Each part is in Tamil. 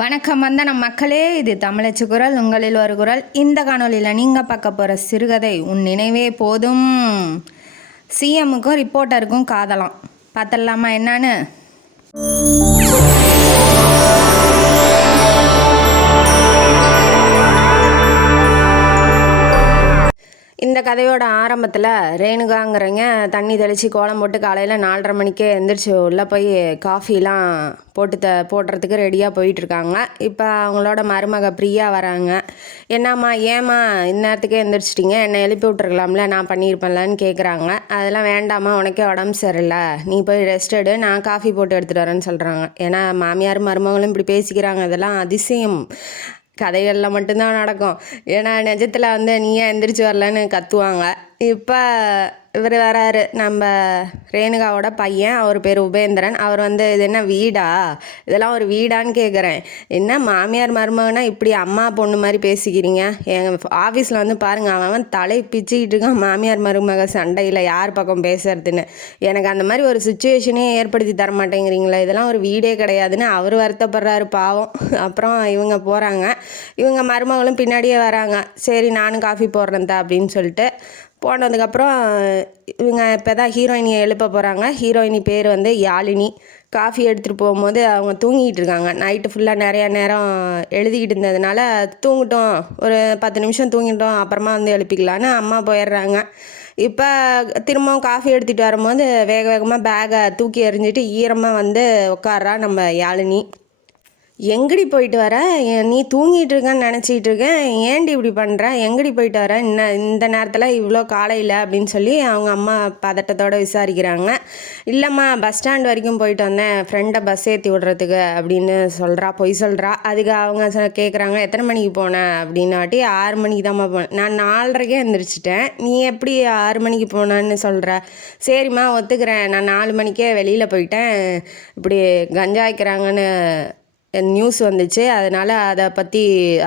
வணக்கம் வந்தனம் மக்களே, இது தமிழச்சு குரல், உங்களில் ஒரு குரல். இந்த காணொலியில் நீங்கள் பார்க்க போகிற சிறுகதை உன் நினைவே போதும். சிஎம்முக்கும் ரிப்போர்ட்டருக்கும் காதலாம். பார்த்துடலாமா என்னான்னு? இந்த கதையோட ஆரம்பத்தில் ரேணுகாங்கிறவங்க தண்ணி தெளித்து கோலம் போட்டு காலையில் 4:30 மணிக்கே எழுந்திரிச்சு உள்ளே போய் காஃபிலாம் போடுறதுக்கு ரெடியாக போயிட்டுருக்காங்க. இப்போ அவங்களோட மருமக பிரியா வராங்க. என்னம்மா ஏம்மா இந்நேரத்துக்கே எழுந்திரிச்சிட்டிங்க, என்னை எழுப்பி விட்ருக்கலாம்ல, நான் பண்ணியிருப்பேன்லன்னு கேட்குறாங்க. அதெல்லாம் வேண்டாம்மா, உனக்கே உடம்பு சரியில்லை, நீ போய் ரெஸ்ட் எடு, நான் காஃபி போட்டு எடுத்துகிட்டு வரேன்னு சொல்கிறாங்க. ஏன்னா மாமியார் மருமகளும் இப்படி பேசிக்கிறாங்க. இதெல்லாம் அதிசயம், கதைகளில் மட்டும்தான் நடக்கும். ஏன்னா நிஜத்தில் நீ ஏன் எந்திரிச்சு வரலன்னு கத்துவாங்க. இப்போ இவர் வராரு, நம்ம ரேணுகாவோட பையன், அவர் பேர் உபேந்திரன். அவர் இது என்ன வீடா, இதெல்லாம் ஒரு வீடான்னு கேட்குறேன். என்ன மாமியார் மருமகனா இப்படி அம்மா பொண்ணு மாதிரி பேசிக்கிறீங்க? எங்கள் ஆஃபீஸில் பாருங்கள், அவன் தலை பிச்சுக்கிட்டு இருக்கான் மாமியார் மருமக சண்டையில் யார் பக்கம் பேசுறதுன்னு. எனக்கு அந்த மாதிரி ஒரு சுச்சுவேஷனே ஏற்படுத்தி தர மாட்டேங்கிறீங்களா, இதெல்லாம் ஒரு வீடே கிடையாதுன்னு அவர் வருத்தப்படுறாரு பாவம். அப்புறம் இவங்க போகிறாங்க, இவங்க மருமகளும் பின்னாடியே வராங்க. சரி நானும் காஃபி போடுறேன் தான் அப்படின்னு சொல்லிட்டு போனதுக்கப்புறம் இவங்க இப்போ தான் ஹீரோயினியை எழுப்ப போகிறாங்க. ஹீரோயினி பேர் யாழினி. காஃபி எடுத்துகிட்டு போகும்போது அவங்க தூங்கிட்டு இருக்காங்க. நைட்டு ஃபுல்லாக நிறையா நேரம் எழுதிக்கிட்டு இருந்ததுனால தூங்கிட்டோம், ஒரு 10 நிமிஷம் தூங்கிட்டோம், அப்புறமா எழுப்பிக்கலான்னு அம்மா போயிடுறாங்க. இப்போ திரும்பவும் காஃபி எடுத்துகிட்டு வரும்போது வேக வேகமாக பேகை தூக்கி எறிஞ்சிட்டு ஈரமாக உட்கார்றா நம்ம யாழினி. எங்கடி போயிட்டு வர, நீ தூங்கிட்டு இருக்கன்னு நினச்சிட்டு இருக்கேன், ஏன்டி இப்படி பண்ணுற, எங்கடி போயிட்டு வர இந்த நேரத்தில் இவ்வளோ காலையில் அப்படின்னு சொல்லி அவங்க அம்மா பதட்டத்தோடு விசாரிக்கிறாங்க. இல்லைம்மா, பஸ் ஸ்டாண்ட் வரைக்கும் போயிட்டு வந்தேன், ஃப்ரெண்டை பஸ் ஏற்றி விடுறதுக்கு அப்படின்னு சொல்கிறா, பொய் சொல்கிறா. அதுக்கு அவங்க கேட்குறாங்க எத்தனை மணிக்கு போனேன் அப்படின்னாட்டி 6 மணிக்கு தான்மா போனேன், நான் 4:30க்கே எழுந்திரிச்சிட்டேன், நீ எப்படி 6 மணிக்கு போனான்னு சொல்கிற? சரிம்மா ஒத்துக்கிறேன், நான் 4 மணிக்கே வெளியில் போயிட்டேன், இப்படி கஞ்சா வைக்கிறாங்கன்னு நியூஸ் வந்துச்சு, அதனால் அதை பற்றி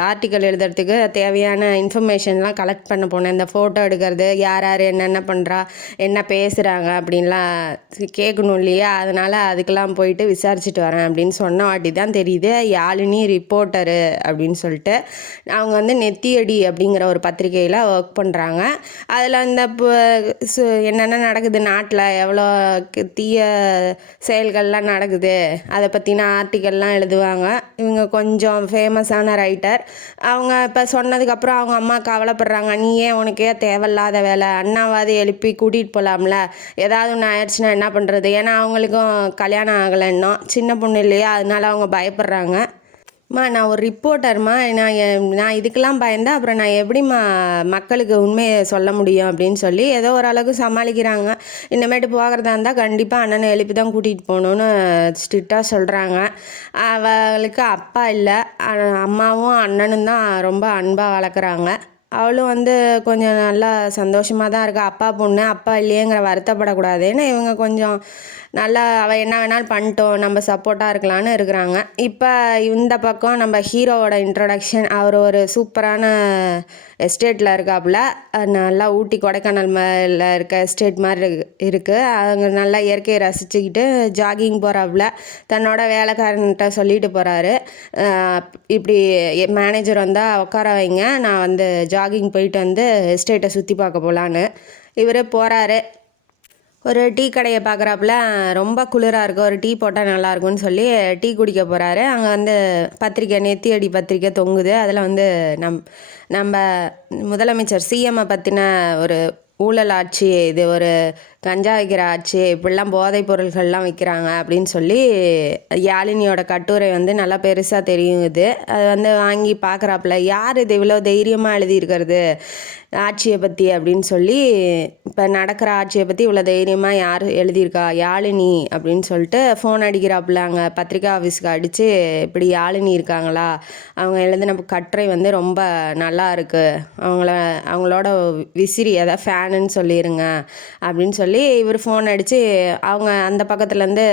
ஆர்டிக்கல் எழுதுறதுக்கு தேவையான இன்ஃபர்மேஷன்லாம் கலெக்ட் பண்ண போனேன். இந்த ஃபோட்டோ எடுக்கிறது, யார் யார் என்னென்ன பண்ணுறா, என்ன பேசுகிறாங்க அப்படின்லாம் கேட்கணும் இல்லையா, அதனால் அதுக்கெல்லாம் போயிட்டு விசாரிச்சுட்டு வரேன் அப்படின்னு சொன்ன வாட்டி தான் தெரியுது யாழினி ரிப்போர்ட்டரு அப்படின்னு சொல்லிட்டு. அவங்க நெத்தியடி அப்படிங்கிற ஒரு பத்திரிகையில் ஒர்க் பண்ணுறாங்க. அதில் என்னென்ன நடக்குது நாட்டில், எவ்வளோ தீய செயல்கள்லாம் நடக்குது, அதை பற்றின ஆர்டிக்கல்லாம் எழுதுவாங்க. இவங்க கொஞ்சம் ஃபேமஸான ரைட்டர். அவங்க இப்போ சொன்னதுக்கப்புறம் அவங்க அம்மா கவலைப்படுறாங்க. நீ ஏன், உனக்கே தேவையில்லாத வேலை, அண்ணாவாது எழுப்பி கூட்டிகிட்டு போகலாம்ல, ஏதாவது ஒன்று ஆயிடுச்சுன்னா என்ன பண்ணுறது? ஏன்னா அவங்களுக்கும் கல்யாணம் ஆகலை இன்னும், சின்ன பொண்ணு இல்லையா, அதனால அவங்க பயப்படுறாங்க. நான் ஒரு ரிப்போர்ட்டர்மா, நான் இதுக்கெல்லாம் பயந்தா அப்புறம் நான் எப்படிம்மா மக்களுக்கு உண்மையை சொல்ல முடியும் அப்படின்னு சொல்லி ஏதோ ஓரளவுக்கு சமாளிக்கிறாங்க. இனிமேட்டு போகிறதா இருந்தால் கண்டிப்பாக அண்ணனை எழுப்பி தான் கூட்டிகிட்டு போகணுன்னு ஸ்ட்ரிக்டாக சொல்கிறாங்க. அவளுக்கு அப்பா இல்லை, அம்மாவும் அண்ணனும் தான் ரொம்ப அன்பாக வளர்க்குறாங்க. அவளும் கொஞ்சம் நல்லா சந்தோஷமாக தான் இருக்கா. அப்பா பொண்ணு, அப்பா இல்லையேங்கிற வருத்தப்படக்கூடாதுன்னு இவங்க கொஞ்சம் நல்லா அவள் என்ன வேணாலும் பண்ணிட்டோம், நம்ம சப்போர்ட்டாக இருக்கலான்னு இருக்கிறாங்க. இப்போ இந்த பக்கம் நம்ம ஹீரோவோட இன்ட்ரடக்ஷன். அவர் ஒரு சூப்பரான எஸ்டேட்டில் இருக்காப்புல, நல்லா ஊட்டி கொடைக்கானல் மேலே இருக்க எஸ்டேட் மாதிரி இருக்குது. அவங்க நல்லா இயற்கையை ரசிச்சுக்கிட்டு ஜாகிங் போகிறாப்புல. தன்னோட வேலைக்காரன்கிட்ட சொல்லிட்டு போகிறாரு, இப்படி மேனேஜர் வந்தால் உட்கார வைங்க, நான் ஜாகிங் போயிட்டு எஸ்டேட்டை சுற்றி பார்க்க போகலான்னு. இவர் போகிறாரு. ஒரு டீ கடையை பார்க்குறாப்புல, ரொம்ப குளிராக இருக்குது, ஒரு டீ போட்டால் நல்லாயிருக்கும்னு சொல்லி டீ குடிக்க போகிறாரு. அங்கே பத்திரிக்கை, நெத்தியடி பத்திரிக்கை தொங்குது. அதில் நம்ம முதலமைச்சர் சிஎம்மை பற்றின ஒரு ஊழல் ஆட்சி, இது ஒரு கஞ்சா வைக்கிற ஆட்சி, இப்படிலாம் போதைப் பொருள்கள்லாம் விற்கிறாங்க அப்படின்னு சொல்லி யாழினியோட கட்டுரை நல்லா பெருசாக தெரியுது. அது வாங்கி பார்க்குறாப்புல, யார் இது இவ்வளோ தைரியமாக எழுதியிருக்கிறது ஆட்சியை பற்றி அப்படின்னு சொல்லி. இப்போ நடக்கிற ஆட்சியை பற்றி இவ்வளோ தைரியமாக யார் எழுதியிருக்கா, யாழினி அப்படின்னு சொல்லிட்டு ஃபோன் அடிக்கிறாப்புல. அங்கே பத்திரிக்கை ஆஃபீஸுக்கு அடித்து, இப்படி யாழினி இருக்காங்களா, அவங்க எழுதின கட்டுரை ரொம்ப நல்லா இருக்குது, அவங்களோட விசிறி, அதாவது ஃபேனுன்னு சொல்லிடுங்க அப்படின்னு சொல்லி இவர் ஃபோன் அடித்து, அவங்க அந்த பக்கத்துலேருந்து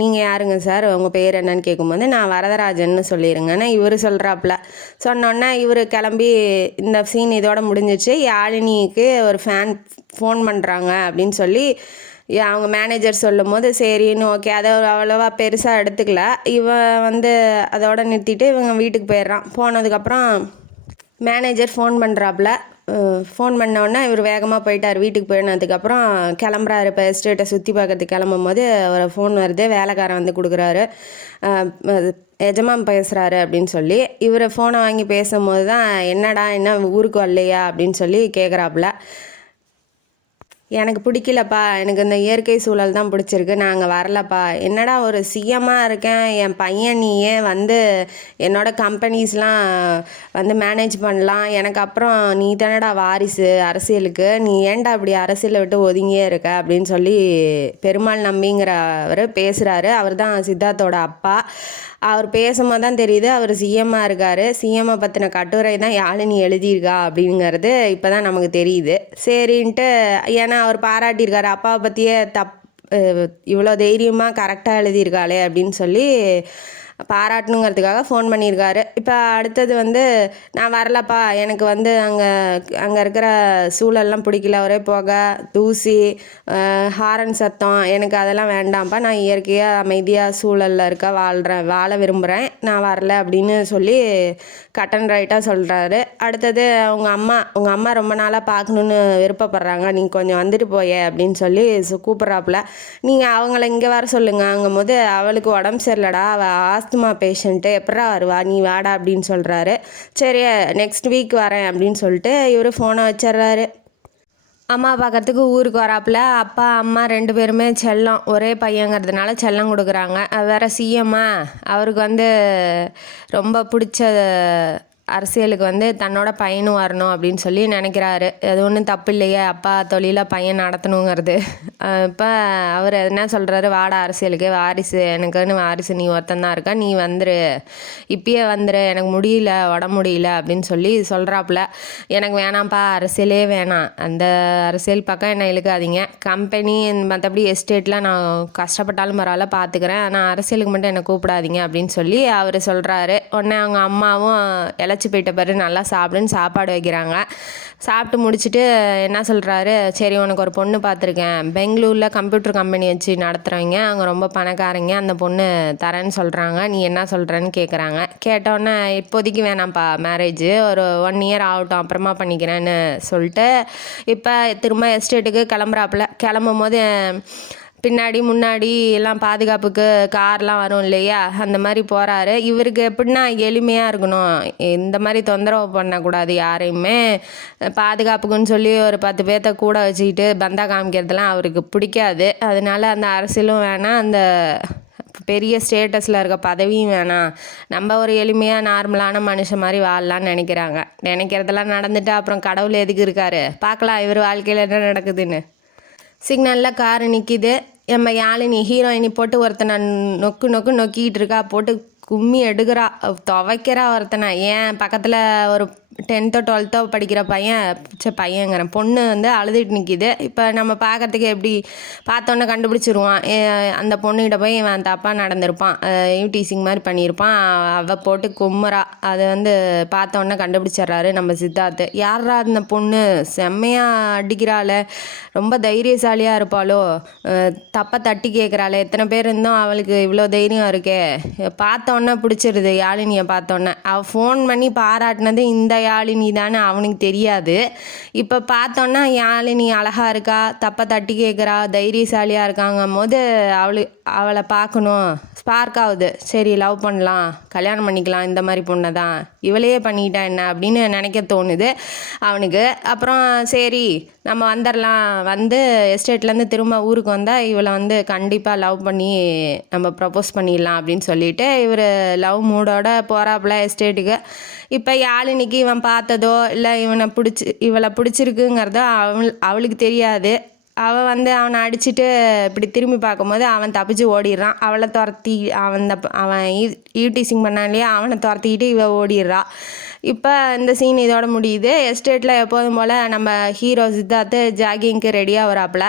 நீங்கள் யாருங்க சார், உங்கள் பேர் என்னன்னு கேட்கும்போது நான் வரதராஜன்னு சொல்லிடுங்கன்னு இவர் சொல்கிறாப்புல. சொன்னோன்னே இவர் கிளம்பி, இந்த சீன் இதோட முடிஞ்சிச்சு, யாழினிக்கு ஒரு ஃபோன் பண்ணுறாங்க அப்படின்னு சொல்லி அவங்க மேனேஜர் சொல்லும் போது சரின்னு ஓகே, அதை அவ்வளோவா பெருசாக எடுத்துக்கல. இவன் வந்து அதோட நிறுத்திட்டு இவங்க வீட்டுக்கு போயிடுறான். போனதுக்கப்புறம் மேனேஜர் ஃபோன் பண்ணுறாப்புல. ஃபோன் பண்ணோடனே இவர் வேகமாக போயிட்டார். வீட்டுக்கு போயினதுக்கப்புறம் கிளம்புறாரு. இப்போ எஸ்டேட்டை சுற்றி பார்க்கறதுக்கு கிளம்பும் போது ஒரு ஃபோன் வருது. வேலைக்காரன் வந்து கொடுக்குறாரு. எஜமான் பேசுகிறாரு அப்படின்னு சொல்லி இவர் ஃபோனை வாங்கி பேசும்போது தான் என்னடா என்ன ஊருக்கு வரலையா அப்படின்னு சொல்லி கேட்குறாப்புல. எனக்கு பிடிக்கலப்பா, எனக்கு இந்த இயற்கை சூழல் தான் பிடிச்சிருக்கு, நான் அங்கே வரலப்பா. என்னடா ஒரு சிஎம்மாக இருக்கேன், என் பையன் நீயே வந்து என்னோடய கம்பெனிஸ்லாம் வந்து மேனேஜ் பண்ணலாம், எனக்கு அப்புறம் நீ தானடா வாரிசு அரசியலுக்கு, நீ ஏன்டா இப்படி அரசியலை விட்டு ஒதுங்கியே இருக்க அப்படின்னு சொல்லி பெருமாள் நம்பிங்கிறவர் பேசுகிறாரு. அவர் தான் சித்தார்த்தோட அப்பா. அவர் பேசும்போது தான் தெரியுது அவர் சிஎம்மாக இருக்கார். சிஎம்மை பற்றின கட்டுரை தான் யாழினி எழுதியிருக்கா அப்படிங்கிறது இப்போ தான் நமக்கு தெரியுது. சரின்ட்டு ஏன்னா அவர் பாராட்டியிருக்காரு, அப்பாவை பற்றியே இவ்வளோ தைரியமாக கரெக்டாக எழுதியிருக்காளே அப்படின்னு சொல்லி பாராட்டணுங்கிறதுக்காக ஃபோன் பண்ணியிருக்காரு. இப்போ அடுத்தது வந்து நான் வரலப்பா, எனக்கு வந்து அங்கே இருக்கிற சூழல்லாம் பிடிக்கல, ஒரே புகை தூசி ஹாரன் சத்தம், எனக்கு அதெல்லாம் வேண்டாம்ப்பா, நான் இயற்கையாக அமைதியாக சூழலில் வாழ விரும்புகிறேன், நான் வரல அப்படின்னு சொல்லி கட் அண்ட் ரைட்டாக சொல்கிறாரு. அடுத்தது உங்கள் அம்மா ரொம்ப நாளாக பார்க்கணுன்னு விருப்பப்படுறாங்க, நீங்கள் கொஞ்சம் வந்துட்டு போயே அப்படின்னு சொல்லி கூப்பிட்றாப்புல. நீங்கள் அவங்கள இங்கே வர சொல்லுங்கங்கும் போது அவளுக்கு உடம்பு சரியில்லடா, அவள் ஆஸ்துமா பேஷண்ட்டு, எப்படா வருவா, நீ வாடா அப்படின்னு சொல்கிறாரு. சரி நெக்ஸ்ட் வீக் வரேன் அப்படின்னு சொல்லிட்டு இவர் ஃபோனை வச்சிட்றாரு. அம்மா பார்க்கறதுக்கு ஊருக்கு வராப்புல. அப்பா அம்மா 2 பேருமே செல்லம், ஒரே பையங்கிறதுனால செல்லம் கொடுக்குறாங்க. வேறு சிஎம்மா அவருக்கு வந்து ரொம்ப பிடிச்ச அரசியலுக்கு வந்து தன்னோட பையனும் வரணும் அப்படின்னு சொல்லி நினைக்கிறாரு. அது ஒன்றும் தப்பு இல்லையே, அப்பா தொழிலாக பையன் நடத்தணுங்கிறது. இப்போ அவர் என்ன சொல்கிறாரு, வாடா அரசியலுக்கு, வாரிசு எனக்குன்னு வாரிசு நீ ஒருத்தந்தான் இருக்கா, நீ வந்துரு, இப்பயே வந்துரு, எனக்கு முடியல, உடம்பு முடியல அப்படின்னு சொல்லி சொல்கிறாப்புல. எனக்கு வேணாம்ப்பா, அரசியலே வேணாம், அந்த அரசியல் பக்கம் என்ன இழுக்காதீங்க, கம்பெனி மற்றபடி எஸ்டேட்லாம் நான் கஷ்டப்பட்டாலும் பரவாயில்ல பார்த்துக்கிறேன், ஆனால் அரசியலுக்கு மட்டும் என்னை கூப்பிடாதீங்க அப்படின்னு சொல்லி அவர் சொல்கிறாரு. உடனே அவங்க அம்மாவும் இழைச்சி போயிட்ட பிறகு நல்லா சாப்பிடுன்னு சாப்பாடு வைக்கிறாங்க. சாப்பிட்டு முடிச்சுட்டு என்ன சொல்கிறாரு, சரி உனக்கு ஒரு பொண்ணு பார்த்துருக்கேன், பெங்களூரில் கம்ப்யூட்டர் கம்பெனி வச்சு நடத்துகிறவங்க, அவங்க ரொம்ப பணக்காரங்க, அந்த பொண்ணு தரேன்னு சொல்கிறாங்க, நீ என்ன சொல்கிறேன்னு கேட்குறாங்க. கேட்டோன்னே இப்போதைக்கு வேணாம்ப்பா மேரேஜ், ஒரு 1 இயர் ஆகட்டும் அப்புறமா பண்ணிக்கிறேன்னு சொல்லிட்டு இப்போ திரும்ப எஸ்டேட்டுக்கு கிளம்பும் போது பின்னாடி முன்னாடி எல்லாம் பாதுகாப்புக்கு கார்லாம் வரும் இல்லையா, அந்த மாதிரி போகிறாரு. இவருக்கு எப்படின்னா எளிமையாக இருக்கணும், இந்த மாதிரி தொந்தரவு பண்ணக்கூடாது யாரையுமே, பாதுகாப்புக்குன்னு சொல்லி ஒரு 10 பேர்த்த கூட வச்சுக்கிட்டு பந்தா காமிக்கிறதுலாம் அவருக்கு பிடிக்காது. அதனால அந்த அரசியலும் வேணாம், அந்த பெரிய ஸ்டேட்டஸில் இருக்க பதவியும் வேணாம், நம்ம ஒரு எளிமையாக நார்மலான மனுஷன் மாதிரி வாழலான்னு நினைக்கிறதெல்லாம் நடந்துட்டு அப்புறம் கடவுள் எதுக்கு இருக்காரு, பார்க்கலாம் இவர் வாழ்க்கையில் என்ன நடக்குதுன்னு. சிக்னலில் காரு நிற்கிது. நம்ம யாழினி ஹீரோயினி போட்டு ஒருத்தனை நொக்கிட்டு இருக்கா, போட்டு கும்மி எடுக்கிறா, துவைக்கிறா ஒருத்தனை. ஏன் பக்கத்தில் ஒரு 10th 12th படிக்கிற பையங்கிறேன் பொண்ணு வந்து அழுதுட்டு நிற்கிது. இப்போ நம்ம பார்க்கறதுக்கு எப்படி பார்த்தோன்னே கண்டுபிடிச்சிருவான், அந்த பொண்ணுகிட்ட போய் இவன் தப்பாக நடந்திருப்பான், யூடிசிங் மாதிரி பண்ணியிருப்பான், அவள் போட்டு கும்முறா. அதை வந்து பார்த்தோன்னே கண்டுபிடிச்சிட்றாரு நம்ம சித்தார்த்து. யாரா அந்த பொண்ணு செம்மையாக அடிக்கிறாள், ரொம்ப தைரியசாலியாக இருப்பாளோ, தப்பை தட்டி கேட்குறாள், எத்தனை பேர் இருந்தோம் அவளுக்கு இவ்வளோ தைரியம் இருக்கே, பார்த்தோன்னே பிடிச்சிருது யாழினியை பார்த்தோன்னே. அவள் ஃபோன் பண்ணி பாராட்டினது இந்த யாழினி தானே அவனுக்கு தெரியாது. இப்போ பார்த்தோன்னா யாழினி அழகாக இருக்கா, தப்பை தட்டி கேட்குறா, தைரியசாலியாக இருக்காங்கும் போது அவளை பார்க்கணும், ஸ்பார்க் ஆகுது. சரி லவ் பண்ணலாம், கல்யாணம் பண்ணிக்கலாம், இந்த மாதிரி பொண்ணை தான் இவளையே பண்ணிக்கிட்டா என்ன அப்படின்னு நினைக்க தோணுது அவனுக்கு. அப்புறம் சரி நம்ம வந்துடலாம், வந்து எஸ்டேட்லேருந்து திரும்ப ஊருக்கு வந்தால் இவளை வந்து கண்டிப்பாக லவ் பண்ணி நம்ம ப்ரப்போஸ் பண்ணிடலாம் அப்படின்னு சொல்லிட்டு இவர் லவ் மூடோட போகிறாப்புல எஸ்டேட்டுக்கு. இப்போ யாழினிக்கு இவன் பார்த்ததோ இல்லை இவளை பிடிச்சிருக்குங்கிறதோ அவளுக்கு தெரியாது. அவள் வந்து அவனை அடிச்சுட்டு இப்படி திரும்பி பார்க்கும்போது அவன் தப்பிச்சு ஓடிடுறான். அவளை துரத்தி அவன் யூடிசிங் பண்ணான் இல்லையா, அவனை துரத்திக்கிட்டு இவள் ஓடிடுறா. இப்போ இந்த சீன் இதோட முடியுது. எஸ்டேட்டில் எப்போதும் போல் நம்ம ஹீரோ சித்தார்த்து ஜாகிங்க்கு ரெடியாக வராப்புல.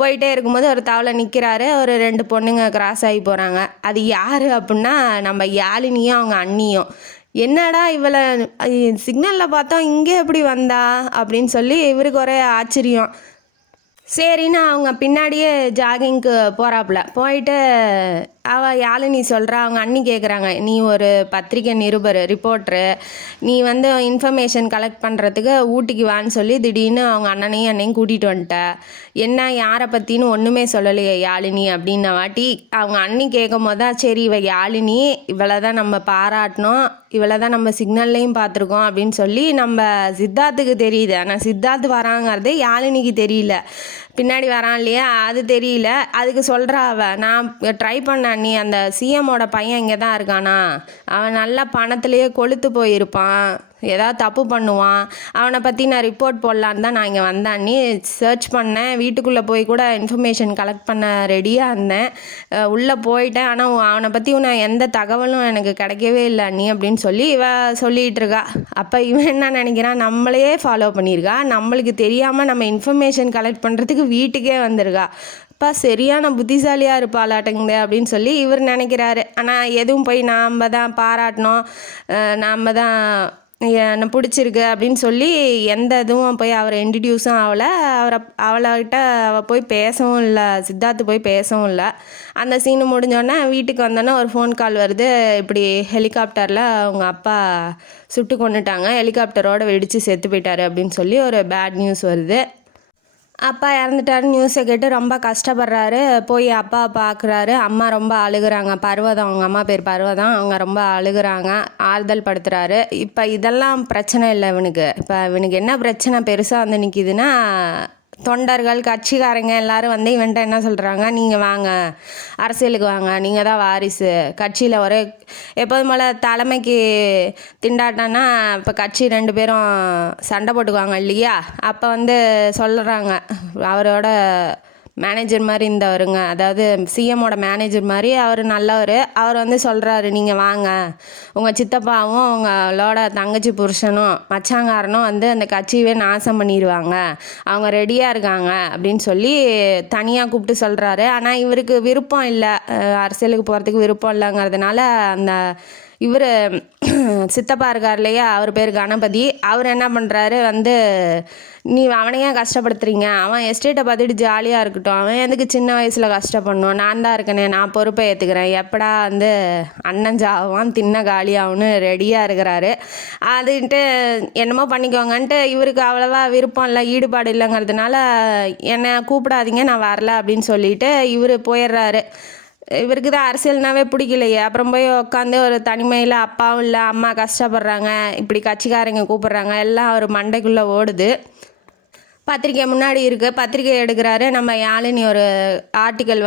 போயிட்டே இருக்கும்போது ஒரு தவளை நிற்கிறாரு, ஒரு 2 பொண்ணுங்க கிராஸ் ஆகி போகிறாங்க. அது யார் அப்படின்னா நம்ம யாழினியும் அவங்க அண்ணியும். என்னடா இவளை சிக்னலில் பார்த்தோம், இங்கே எப்படி வந்தா அப்படின்னு சொல்லி இவருக்கு ஒரே ஆச்சரியம். சரின்னு அவங்க பின்னாடியே ஜாகிங்க்கு போகிறாப்புல போயிட்டு யாழினி சொல்கிறா, அவங்க அண்ணி கேட்குறாங்க, நீ ஒரு பத்திரிக்கை நிருபர் ரிப்போர்ட்ரு, நீ வந்து இன்ஃபர்மேஷன் கலெக்ட் பண்ணுறதுக்கு ஊட்டிக்கு வான்னு சொல்லி திடீர்னு அவங்க அண்ணனையும் என்னையும் கூட்டிகிட்டு வந்துட்ட, என்ன யாரை பற்றின்னு ஒன்றுமே சொல்லலையே யாழினி அப்படின்ன வாட்டி அவங்க அண்ணி கேட்கும் போது தான் சரி இவ யாழினி, இவளை தான் நம்ம பாராட்டணும், இவளை தான் நம்ம சிக்னல்லையும் பார்த்துருக்கோம் அப்படின்னு சொல்லி நம்ம சித்தார்த்துக்கு தெரியுது. ஆனால் சித்தார்த் வராங்கிறது யாழினிக்கு தெரியல, பின்னாடி வரான் இல்லையா அது தெரியல. அதுக்கு சொல்கிறா நான் ட்ரை பண்ண நீ அந்த சிஎம்மோட பையன் இங்கே தான் இருக்கானா, அவன் நல்லா பணத்துலேயே கொளுத்து போயிருப்பான், ஏதாவது தப்பு பண்ணுவான், அவனை பற்றி நான் ரிப்போர்ட் போடலான்னு தான் நான் இங்கே வந்தேன், நீ சர்ச் பண்ணேன், வீட்டுக்குள்ளே போய் கூட இன்ஃபர்மேஷன் கலெக்ட் பண்ண ரெடியாக இருந்தேன், உள்ளே போயிட்டேன், ஆனால் அவனை பற்றி நான் எந்த தகவலும் எனக்கு கிடைக்கவே இல்லை நீ அப்படின்னு சொல்லி சொல்லிகிட்டு இருக்கா. அப்போ இவன் என்ன நினைக்கிறான், நம்மளையே ஃபாலோ பண்ணியிருக்கா, நம்மளுக்கு தெரியாமல் நம்ம இன்ஃபர்மேஷன் கலெக்ட் பண்ணுறதுக்கு வீட்டுக்கே வந்திருக்கா, அப்பா சரியான புத்திசாலியாக இருப்பாளாட்டுங்க அப்படின்னு சொல்லி இவர் நினைக்கிறாரு. ஆனால் எதுவும் போய் நாம் தான் பாராட்டணும், நாம் தான் என்ன பிடிச்சிருக்கு அப்படின்னு சொல்லி எந்த இதுவும் போய் அவரை இன்ட்ரடியூஸும் அவளைகிட்ட அவள் போய் பேசவும் இல்லை, சித்தார்த்து போய் பேசவும் இல்லை. அந்த சீனு முடிஞ்சோடனே வீட்டுக்கு வந்தோன்னே ஒரு ஃபோன் கால் வருது, இப்படி ஹெலிகாப்டரில் அவங்க அப்பா சுட்டு கொண்டுட்டாங்க, ஹெலிகாப்டரோடு வெடித்து செத்து போயிட்டாரு அப்படின்னு சொல்லி ஒரு பேட் நியூஸ் வருது. அப்பா இறந்துட்டாரு நியூஸை கேட்டு ரொம்ப கஷ்டப்படுறாரு. போய் அப்பாவை பார்க்குறாரு. அம்மா ரொம்ப அழுகுறாங்க. பர்வதம், அவங்க அம்மா பேர் பர்வதம், அவங்க ரொம்ப அழுகுறாங்க, ஆறுதல் படுத்துகிறாரு. இப்போ இதெல்லாம் பிரச்சனை இல்லை இவனுக்கு. இப்போ இவனுக்கு என்ன பிரச்சனை பெருசாக வந்து நிற்கிதுன்னா, தொண்டர்கள் கட்சிக்காரங்க எல்லாரும் வந்து இவன்ட்ட என்ன சொல்கிறாங்க, நீங்கள் வாங்க அரசியலுக்கு வாங்க, நீங்கள் தான் வாரிசு, கட்சியில் ஒரே எப்போதும் போல் தலைமைக்கு திண்டாட்டம்னா இப்போ கட்சி 2 பேரும் சண்டை போட்டுக்குவாங்க இல்லையா, அப்போ வந்து சொல்கிறாங்க அவரோட மேனேஜர் மாதிரி இருந்தவருங்க, அதாவது சிஎம்மோட மேனேஜர் மாதிரி அவர் நல்லவர், அவர் வந்து சொல்கிறாரு நீங்கள் வாங்க, உங்கள் சித்தப்பாவும் உங்களோட தங்கச்சி புருஷனும் மச்சாங்காரனும் வந்து அந்த கட்சியவே நாசம் பண்ணிடுவாங்க, அவங்க ரெடியாக இருக்காங்க அப்படின்னு சொல்லி தனியாக கூப்பிட்டு சொல்கிறாரு. ஆனால் இவருக்கு விருப்பம் இல்லை, அரசியலுக்கு போகிறதுக்கு விருப்பம் இல்லைங்கிறதுனால அந்த இவர் சித்தப்பா இருக்கார் இல்லையா, அவர் பேர் கணபதி, அவர் என்ன பண்ணுறாரு வந்து, நீ அவனையே கஷ்டப்படுத்துறீங்க, அவன் எஸ்டேட்டை பார்த்துட்டு ஜாலியாக இருக்கட்டும், அவன் எதுக்கு சின்ன வயசில் கஷ்டப்படணும், நான் தான் இருக்கனே, நான் பொறுப்பை ஏற்றுக்கிறேன், எப்படா வந்து அண்ணன் ஜாவான் தின்ன காலியாகும்னு ரெடியாக இருக்கிறாரு. அதுன்ட்டு என்னமோ பண்ணிக்கோங்கன்ட்டு இவருக்கு அவ்வளோவா விருப்பம் இல்லை, ஈடுபாடு இல்லைங்கிறதுனால என்னை கூப்பிடாதீங்க நான் வரல அப்படின்னு சொல்லிட்டு இவர் போயிடுறாரு. இவருக்கு தான் அரசியல்னாவே பிடிக்கலையே, அப்புறம் போய் உட்காந்து ஒரு தனிமையில் அப்பாவும் இல்லை, அம்மா கஷ்டப்படுறாங்க, இப்படி கட்சிக்காரங்க கூப்பிட்றாங்க, எல்லாம் அவர் மண்டைக்குள்ளே ஓடுது. பத்திரிக்கை முன்னாடி இருக்குது, பத்திரிக்கை எடுக்கிறாரு. நம்ம யாழினி ஒரு ஆர்டிக்கல்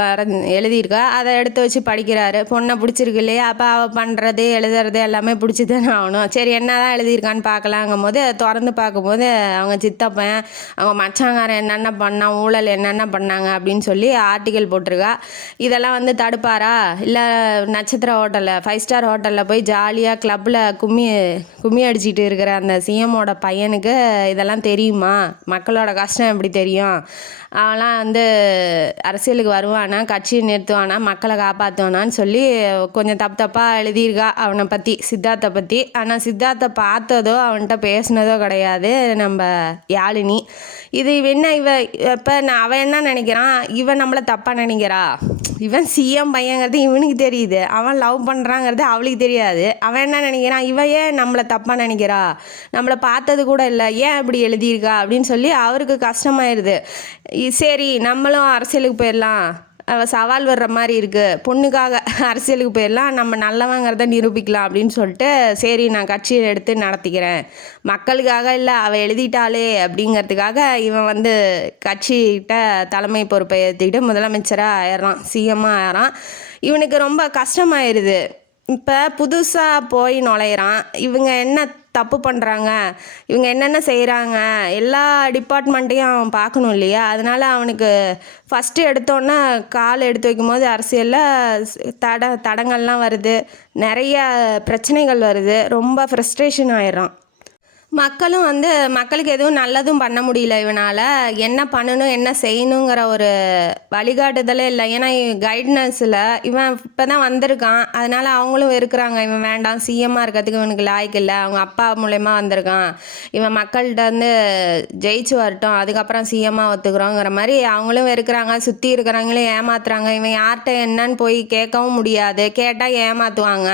எழுதியிருக்கா, அதை எடுத்து வச்சு படிக்கிறாரு. பொண்ணை பிடிச்சிருக்கு இல்லையா, அப்போ அவள் பண்ணுறது எழுதுறது எல்லாமே பிடிச்சி தானே ஆகணும். சரி என்ன தான் எழுதியிருக்கான்னு பார்க்கலாங்கும் போது திறந்து பார்க்கும்போது அவங்க சித்தப்பன் அவங்க மச்சாங்காரன் என்னென்ன பண்ணான், ஊழல் என்னென்ன பண்ணாங்க அப்படின்னு சொல்லி ஆர்டிக்கல் போட்டிருக்கா. இதெல்லாம் வந்து தடுப்பாரா, இல்லை நட்சத்திர ஹோட்டலில் 5 ஸ்டார் ஹோட்டலில் போய் ஜாலியாக கிளப்பில் கும்மி அடிச்சிட்டு இருக்கிற அந்த சிஎம்மோட பையனுக்கு இதெல்லாம் தெரியுமா, மக்களோட கஷ்டம் எப்படி தெரியும், அவன்லாம் வந்து அரசியலுக்கு வருவானா, கட்சியை நிறுத்துவானா, மக்களை காப்பாற்றுவானான்னு சொல்லி கொஞ்சம் தப்பாக எழுதியிருக்கா அவனை பற்றி, சித்தார்த்தை பற்றி. ஆனால் சித்தார்த்தை பார்த்ததோ அவன்கிட்ட பேசினதோ கிடையாது நம்ம யாழினி. இது என்ன இப்போ அவன் என்ன நினைக்கிறான், இவன் நம்மளை தப்பாக நினைக்கிறா, இவன் சிஎம் பையங்கிறது இவனுக்கு தெரியுது, அவன் லவ் பண்ணுறாங்கிறது அவளுக்கு தெரியாது. அவன் என்ன நினைக்கிறான், இவன் ஏன் நம்மளை தப்பாக நினைக்கிறா, நம்மளை பார்த்தது கூட இல்லை, ஏன் இப்படி எழுதியிருக்கா அப்படின்னு சொல்லி அவருக்கு கஷ்டமாயிருது. சரி நம்மளும் அரசியலுக்கு போயிடலாம், சவால் வர்ற மாதிரி இருக்குது, பொண்ணுக்காக அரசியலுக்கு போயிடலாம், நம்ம நல்லவங்கிறத நிரூபிக்கலாம் அப்படின்னு சொல்லிட்டு சரி நான் கட்சியை எடுத்து நடத்திக்கிறேன், மக்களுக்காக இல்லை அவள் எழுதிட்டாளே அப்படிங்கிறதுக்காக இவன் வந்து கட்சிகிட்ட தலைமை பொறுப்பை ஏற்றிக்கிட்டு முதலமைச்சராக ஆயிடுறான், சிஎம்மாக ஆயிடுறான். இவனுக்கு ரொம்ப கஷ்டமாயிருது. இப்போ புதுசாக போய் நுழையிறான், இவங்க என்ன தப்பு பண்ணுறாங்க, இவங்க என்னென்ன செய்கிறாங்க, எல்லா டிபார்ட்மெண்ட்டையும் அவன் பார்க்கணும் இல்லையா, அதனால் அவனுக்கு ஃபஸ்ட்டு எடுத்தோன்னே கால் எடுத்து வைக்கும்போது அரசியலில் தடங்கள்லாம் வருது, நிறைய பிரச்சனைகள் வருது, ரொம்ப ஃப்ரஸ்ட்ரேஷன் ஆயிடுறான். மக்களும் வந்து மக்களுக்கு எதுவும் நல்லதும் பண்ண முடியல இவனால். என்ன பண்ணணும் என்ன செய்யணுங்கிற ஒரு வழிகாட்டுதலே இல்லை. ஏன்னா கைட்னஸில் இவன் இப்போ தான் வந்திருக்கான், அதனால் அவங்களும் இருக்கிறாங்க. இவன் வேண்டாம், சிஎம்மாக இருக்கிறதுக்கு இவனுக்கு லாய்க்கு இல்லை, அவங்க அப்பா மூலயமா வந்திருக்கான், இவன் மக்கள்கிட்ட வந்து ஜெயிச்சு வரட்டும் அதுக்கப்புறம் சிஎம்மாக ஒத்துக்கிறோங்கிற மாதிரி அவங்களும் இருக்கிறாங்க. சுற்றி இருக்கிறவங்களும் ஏமாத்துறாங்க. இவன் யார்கிட்ட என்னன்னு போய் கேட்கவும் முடியாது, கேட்டால் ஏமாற்றுவாங்க.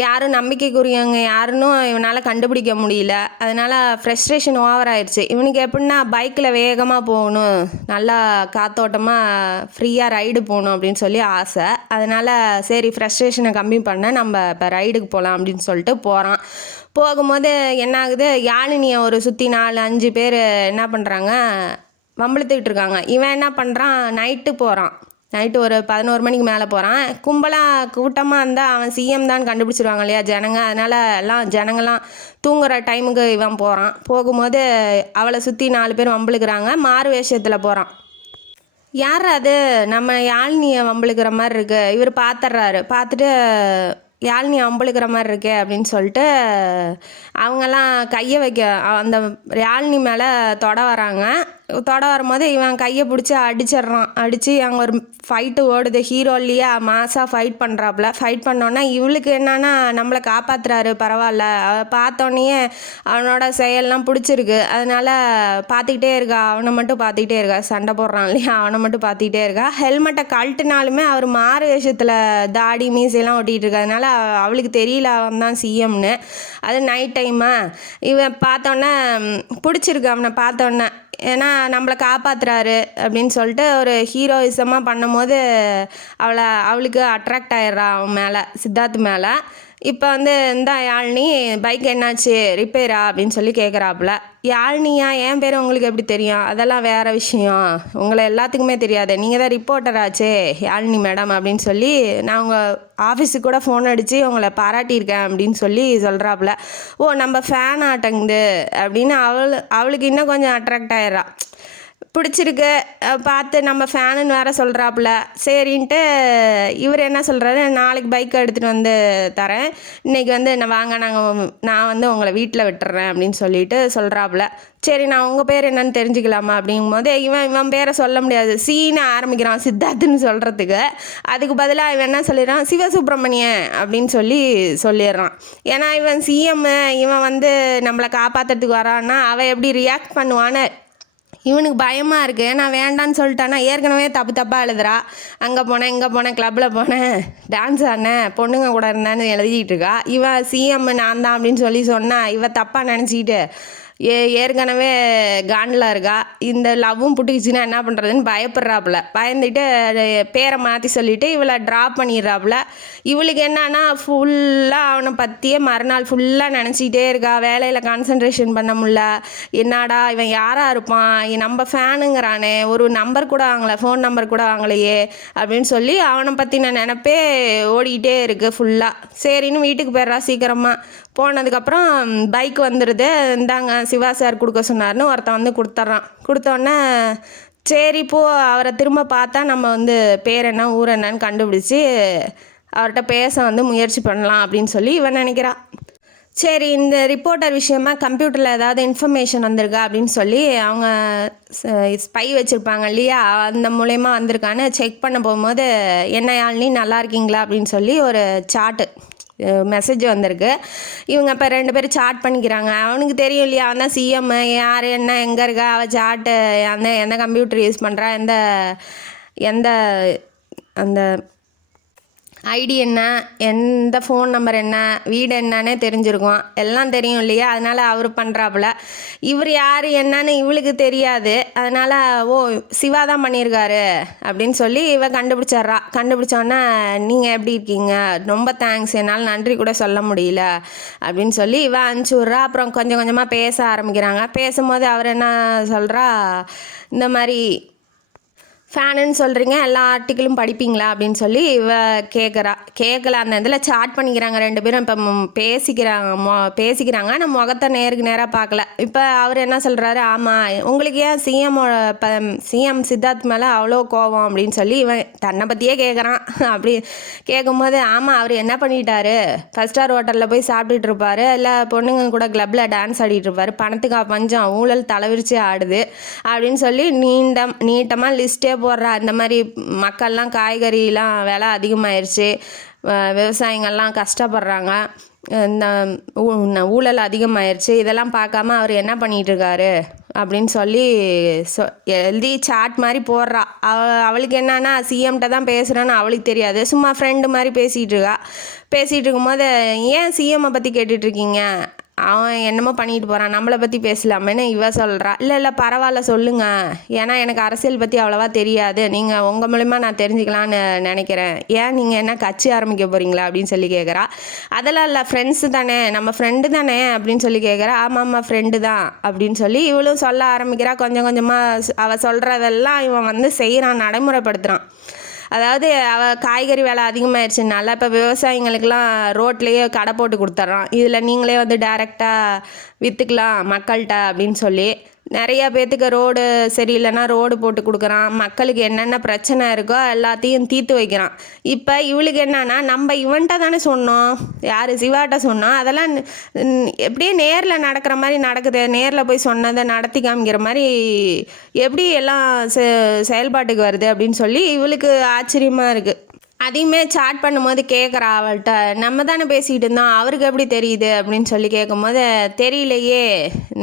யாரும் நம்பிக்கைக்குரியவங்க யாருன்னு இவனால் கண்டுபிடிக்க முடியல. அதனால் ஃப்ரெஸ்ட்ரேஷன் ஓவர் ஆயிடுச்சு. இவனுக்கு எப்படின்னா பைக்கில் வேகமாக போகணும், நல்லா காத்தோட்டமாக ஃப்ரீயாக ரைடு போகணும் அப்படின்னு சொல்லி ஆசை. அதனால் சரி ஃப்ரெஸ்ட்ரேஷனை கம்மி பண்ண நம்ம இப்போ ரைடுக்கு போகலாம் அப்படின்னு சொல்லிட்டு போகிறான். போகும்போது என்ன ஆகுது, யாழினியை ஒரு சுற்றி 4-5 பேர் என்ன பண்ணுறாங்க, வம்பிழுத்துக்கிட்டு இருக்காங்க. இவன் என்ன பண்ணுறான், நைட்டு போகிறான், நைட்டு ஒரு 11 மணிக்கு மேலே போகிறான். கும்பலாக கூட்டமாக இருந்தால் அவன் சிஎம் தான் கண்டுபிடிச்சிருவாங்க இல்லையா ஜனங்க, அதனால் எல்லாம் ஜனங்கள்லாம் தூங்குகிற டைமுக்கு இவன் போகிறான். போகும்போது அவளை சுற்றி 4 பேர் வம்பிழுக்கிறாங்க. மாறு வேஷத்தில் போகிறான். யார் அது, நம்ம யாழினியை வம்பிழுக்கிற மாதிரி இருக்குது. இவர் பார்த்துட்றாரு, பார்த்துட்டு யாழினி அம்பளுக்கிற மாதிரி இருக்கே அப்படின்னு சொல்லிட்டு அவங்கெல்லாம் கையை வைக்க அந்த யாழினி மேலே தொட வராங்க. தொட வரும்போது இவன் கையை பிடிச்சி அடிச்சிட்றான். அடித்து அங்கே ஒரு ஃபைட்டு ஓடுது. ஹீரோல்லையே மாசாக ஃபைட் பண்ணுறாப்புல. ஃபைட் பண்ணோன்னா இவளுக்கு என்னன்னா நம்மளை காப்பாற்றுறாரு பரவாயில்ல, பார்த்தோன்னே அவனோட செயல்லாம் பிடிச்சிருக்கு. அதனால் பார்த்துக்கிட்டே இருக்கா, அவனை மட்டும் பார்த்துக்கிட்டே இருக்கா. சண்டை போடுறான் இல்லையா, அவனை மட்டும் பார்த்துக்கிட்டே இருக்கா. ஹெல்மெட்டை கழட்டினாலுமே அவர் மாறு வேஷத்தில் தாடி மீசையெல்லாம் ஒட்டிகிட்டு இருக்கா. அவளுக்கு தெரியல அவன் தான் சிஎம்னு. அது நைட் டைமா இவன் பார்த்தோன்னே பிடிச்சிருக்கு அவனை பார்த்தோன்னே. ஏன்னா நம்மளை காப்பாற்றுறாரு அப்படின்னு சொல்லிட்டு ஒரு ஹீரோயிசமாக பண்ணும்போது அவளுக்கு அட்ராக்ட் ஆயிடுறா அவன் மேலே, சித்தார்த் மேலே. இப்போ வந்து இந்த யாழினி பைக் என்னாச்சு ரிப்பேரா அப்படின்னு சொல்லி கேட்குறாப்புல. யாழினியா, என் பேர் உங்களுக்கு எப்படி தெரியும், அதெல்லாம் வேறு விஷயம், உங்களை எல்லாத்துக்குமே தெரியாது, நீங்கள் தான் ரிப்போர்ட்டராச்சே யாழினி மேடம் அப்படின்னு சொல்லி நான் உங்கள் ஆஃபீஸுக்கு கூட ஃபோன் அடித்து உங்களை பாராட்டியிருக்கேன் அப்படின்னு சொல்லி சொல்கிறாப்புல. ஓ நம்ம ஃபேன் ஆட்டங்குது அப்படின்னு அவளுக்கு இன்னும் கொஞ்சம் அட்ராக்ட் ஆயிடுறா. பிடிச்சிருக்கு, பார்த்து நம்ம ஃபேனுன்னு வேறு சொல்கிறாப்புல. சரின்ட்டு இவர் என்ன சொல்கிறாரு, நாளைக்கு பைக்கை எடுத்துகிட்டு வந்து தரேன், இன்றைக்கி வந்து வாங்க நான் வந்து உங்களை வீட்டில் விட்டுறேன் அப்படின்னு சொல்லிட்டு சொல்கிறாப்புல. சரி நான் உங்கள் பேர் என்னன்னு தெரிஞ்சுக்கலாமா அப்படிங்கும்போது இவன் பேரை சொல்ல முடியாது, சீனை ஆரம்பிக்கிறான் சித்தார்த்துன்னு சொல்கிறதுக்கு. அதுக்கு பதிலாக இவன் என்ன சொல்லிடுறான், சிவசுப்ரமணியன் அப்படின்னு சொல்லிடுறான். ஏன்னா இவன் சிஎம், இவன் வந்து நம்மளை காப்பாற்றுறதுக்கு வரான்னா அவன் எப்படி ரியாக்ட் பண்ணுவான்னு இவனுக்கு பயமாக இருக்குது. நான் வேண்டான்னு சொல்லிட்டானா ஏற்கனவே தப்பாக எழுதுறா. அங்கே போனேன் இங்கே போனேன் கிளப்பில் போனேன் டான்ஸ் ஆடினேன் பொண்ணுங்க கூட இருந்தான்னு எழுதிக்கிட்டு இருக்கா. இவன் சிஎம் நான் தான் அப்படின்னு சொன்னா இவன் தப்பாக நினச்சிக்கிட்டு ஏற்கனவே காண்டில் இருக்கா. இந்த லவ்வும் புட்டுக்குச்சுன்னா என்ன பண்ணுறதுன்னு பயப்படுறாப்புல. பயந்துட்டு பேரை மாற்றி சொல்லிவிட்டு இவளை ட்ராப் பண்ணிடுறாப்புல. இவளுக்கு என்னன்னா ஃபுல்லாக அவனை பற்றியே மறுநாள் ஃபுல்லாக நினச்சிக்கிட்டே இருக்கா. வேலையில் கான்சன்ட்ரேஷன் பண்ண முடியல. என்னடா இவன் யாராக இருப்பான், நம்ம ஃபேனுங்கிறானே, ஒரு நம்பர் கூட வாங்கலை, ஃபோன் நம்பர் கூட வாங்கலையே அப்படின்னு சொல்லி அவனை பற்றின நினப்பே ஓடிக்கிட்டே இருக்குது ஃபுல்லாக. சரின்னு வீட்டுக்கு போயிடுறா சீக்கிரமாக. போனதுக்கப்புறம் பைக் வந்துடுது. இந்தாங்க சிவா சார் கொடுக்க சொன்னார்னு ஒருத்தன் வந்து கொடுத்தோன்னே சரி போ அவரை திரும்ப பார்த்தா நம்ம வந்து பேர் என்ன ஊர் என்னன்னு கண்டுபிடிச்சி அவர்கிட்ட பேச வந்து முயற்சி பண்ணலாம் அப்படின்னு சொல்லி இவன் நினைக்கிறான். சரி இந்த ரிப்போர்ட்டர் விஷயமா கம்ப்யூட்டரில் ஏதாவது இன்ஃபர்மேஷன் வந்திருக்கா அப்படின்னு சொல்லி அவங்க ஸ்பை வச்சுருப்பாங்க இல்லையா, அந்த மூலயமா வந்திருக்கான்னு செக் பண்ண போகும்போது என்ன யாழினி நல்லா இருக்கீங்களா அப்படின்னு சொல்லி ஒரு சாட்டு மெசேஜ் வந்திருக்கு. இவங்க இப்போ 2 பேரும் சாட் பண்ணிக்கிறாங்க. அவனுக்கு தெரியும் இல்லையா, அவன் தான் சிஎம், யார் என்ன எங்கே இருக்கா, அவள் சாட்டு எந்த கம்ப்யூட்டர் யூஸ் பண்ணுறா, எந்த அந்த ஐடி என்ன, எந்த ஃபோன் நம்பர் என்ன, வீடு என்னன்னே தெரிஞ்சிருக்கும், எல்லாம் தெரியும் இல்லையா. அதனால் அவர் பண்ணுறாப்புல. இவர் யார் என்னன்னு இவளுக்கு தெரியாது. அதனால் ஓ சிவா தான் பண்ணியிருக்காரு அப்படின்னு சொல்லி இவன் கண்டுபிடிச்சோன்னா நீங்கள் எப்படி இருக்கீங்க, ரொம்ப தேங்க்ஸ், என்னால் நன்றி கூட சொல்ல முடியல அப்படின்னு சொல்லி இவன் அனுப்பிச்சி விட்றா. அப்புறம் கொஞ்சம் கொஞ்சமாக பேச ஆரம்பிக்கிறாங்க. பேசும்போது அவர் என்ன சொல்கிறா, இந்த மாதிரி ஃபேனுன்னு சொல்கிறீங்க, எல்லா ஆர்டிக்கிளும் படிப்பீங்களா அப்படின்னு சொல்லி இவ கேட்கல. அந்த இதில் சாட் பண்ணிக்கிறாங்க ரெண்டு பேரும். இப்போ பேசிக்கிறாங்க ஆனால் முகத்தை நேருக்கு நேராக பார்க்கல. இப்போ அவர் என்ன சொல்கிறாரு, ஆமாம் உங்களுக்கு ஏன் சிஎம் சித்தார்த் மேலே அவ்வளோ கோவம் அப்படின்னு சொல்லி இவன் தன்னை பற்றியே கேட்குறான். அப்படி கேட்கும்போது, ஆமாம் அவர் என்ன பண்ணிட்டாரு, ஃபஸ்ட் ஸ்டார் ஹோட்டலில் போய் சாப்பிட்டுட்டு இருப்பாரு, இல்லை பொண்ணுங்க கூட கிளப்பில் டான்ஸ் ஆடிட்டு இருப்பாரு, பணத்துக்கு பஞ்சம், ஊழல் தலைவிரிச்சு ஆடுது அப்படின்னு சொல்லி நீட்டமாக லிஸ்ட்டே போடுறா. இந்த மாதிரி மக்கள்லாம் காய்கறிலாம் விலை அதிகமாகிருச்சு, விவசாயிங்கள்லாம் கஷ்டப்படுறாங்க, இந்த ஊழல் அதிகமாகிருச்சு, இதெல்லாம் பார்க்காம அவர் என்ன பண்ணிகிட்டு இருக்காரு அப்படின்னு சொல்லி எழுதி சாட் மாதிரி போடுறா. அவளுக்கு என்னன்னா சிஎம்கிட்ட தான் பேசுகிறேன்னு அவளுக்கு தெரியாது, சும்மா ஃப்ரெண்டு மாதிரி பேசிகிட்டு இருக்கும்போது, ஏன் சிஎம்மை பற்றி கேட்டுட்ருக்கீங்க, அவன் என்னமோ பண்ணிட்டு போகிறான், நம்மளை பற்றி பேசலாமேன்னு இவ சொல்கிறா. இல்லை பரவாயில்ல சொல்லுங்கள், ஏன்னா எனக்கு அரசியல் பற்றி அவ்வளோவா தெரியாது, நீங்கள் உங்கள் மூலிமா நான் தெரிஞ்சுக்கலான்னு நினைக்கிறேன், ஏன் நீங்கள் என்ன கட்சி ஆரம்பிக்க போகிறீங்களா அப்படின்னு சொல்லி கேட்குறா. அதெல்லாம் இல்லை, ஃப்ரெண்ட்ஸு தானே, நம்ம ஃப்ரெண்டு தானே அப்படின்னு சொல்லி கேட்குறா. ஆமாம்மா ஃப்ரெண்டு தான் அப்படின்னு சொல்லி இவளும் சொல்ல ஆரம்பிக்கிறா. கொஞ்சம் கொஞ்சமாக அவள் சொல்கிறதெல்லாம் இவன் செய்கிறான், நடைமுறைப்படுத்துகிறான். அதாவது காய்கறி விலை அதிகமாகிடுச்சுனால இப்போ விவசாயிங்களுக்கெல்லாம் ரோட்லேயே கடை போட்டு கொடுத்துட்றான், இதில் நீங்களே டைரெக்டாக விற்றுக்கலாம் மக்கள்கிட்ட அப்படின்னு சொல்லி நிறையா பேர்த்துக்கு ரோடு சரியில்லைன்னா ரோடு போட்டு கொடுக்குறான், மக்களுக்கு என்னென்ன பிரச்சனை இருக்கோ எல்லாத்தையும் தீர்த்து வைக்கிறான். இப்போ இவளுக்கு என்னன்னா, நம்ம இவன்ட்ட தானே சொன்னோம், யார் சிவாட்ட சொன்னோம், அதெல்லாம் எப்படியே நேரில் நடக்கிற மாதிரி நடக்குது, நேரில் போய் சொன்னதை நடத்தி காமிக்கிற மாதிரி எப்படி எல்லாம் செயல்பாட்டுக்கு வருது அப்படின்னு சொல்லி இவளுக்கு ஆச்சரியமாக இருக்குது. அதையுமே சாட் பண்ணும்போது கேட்குறா அவள்கிட்ட, நம்ம தானே பேசிக்கிட்டு இருந்தோம், அவருக்கு எப்படி தெரியுது அப்படின்னு சொல்லி கேட்கும்போது, தெரியலையே,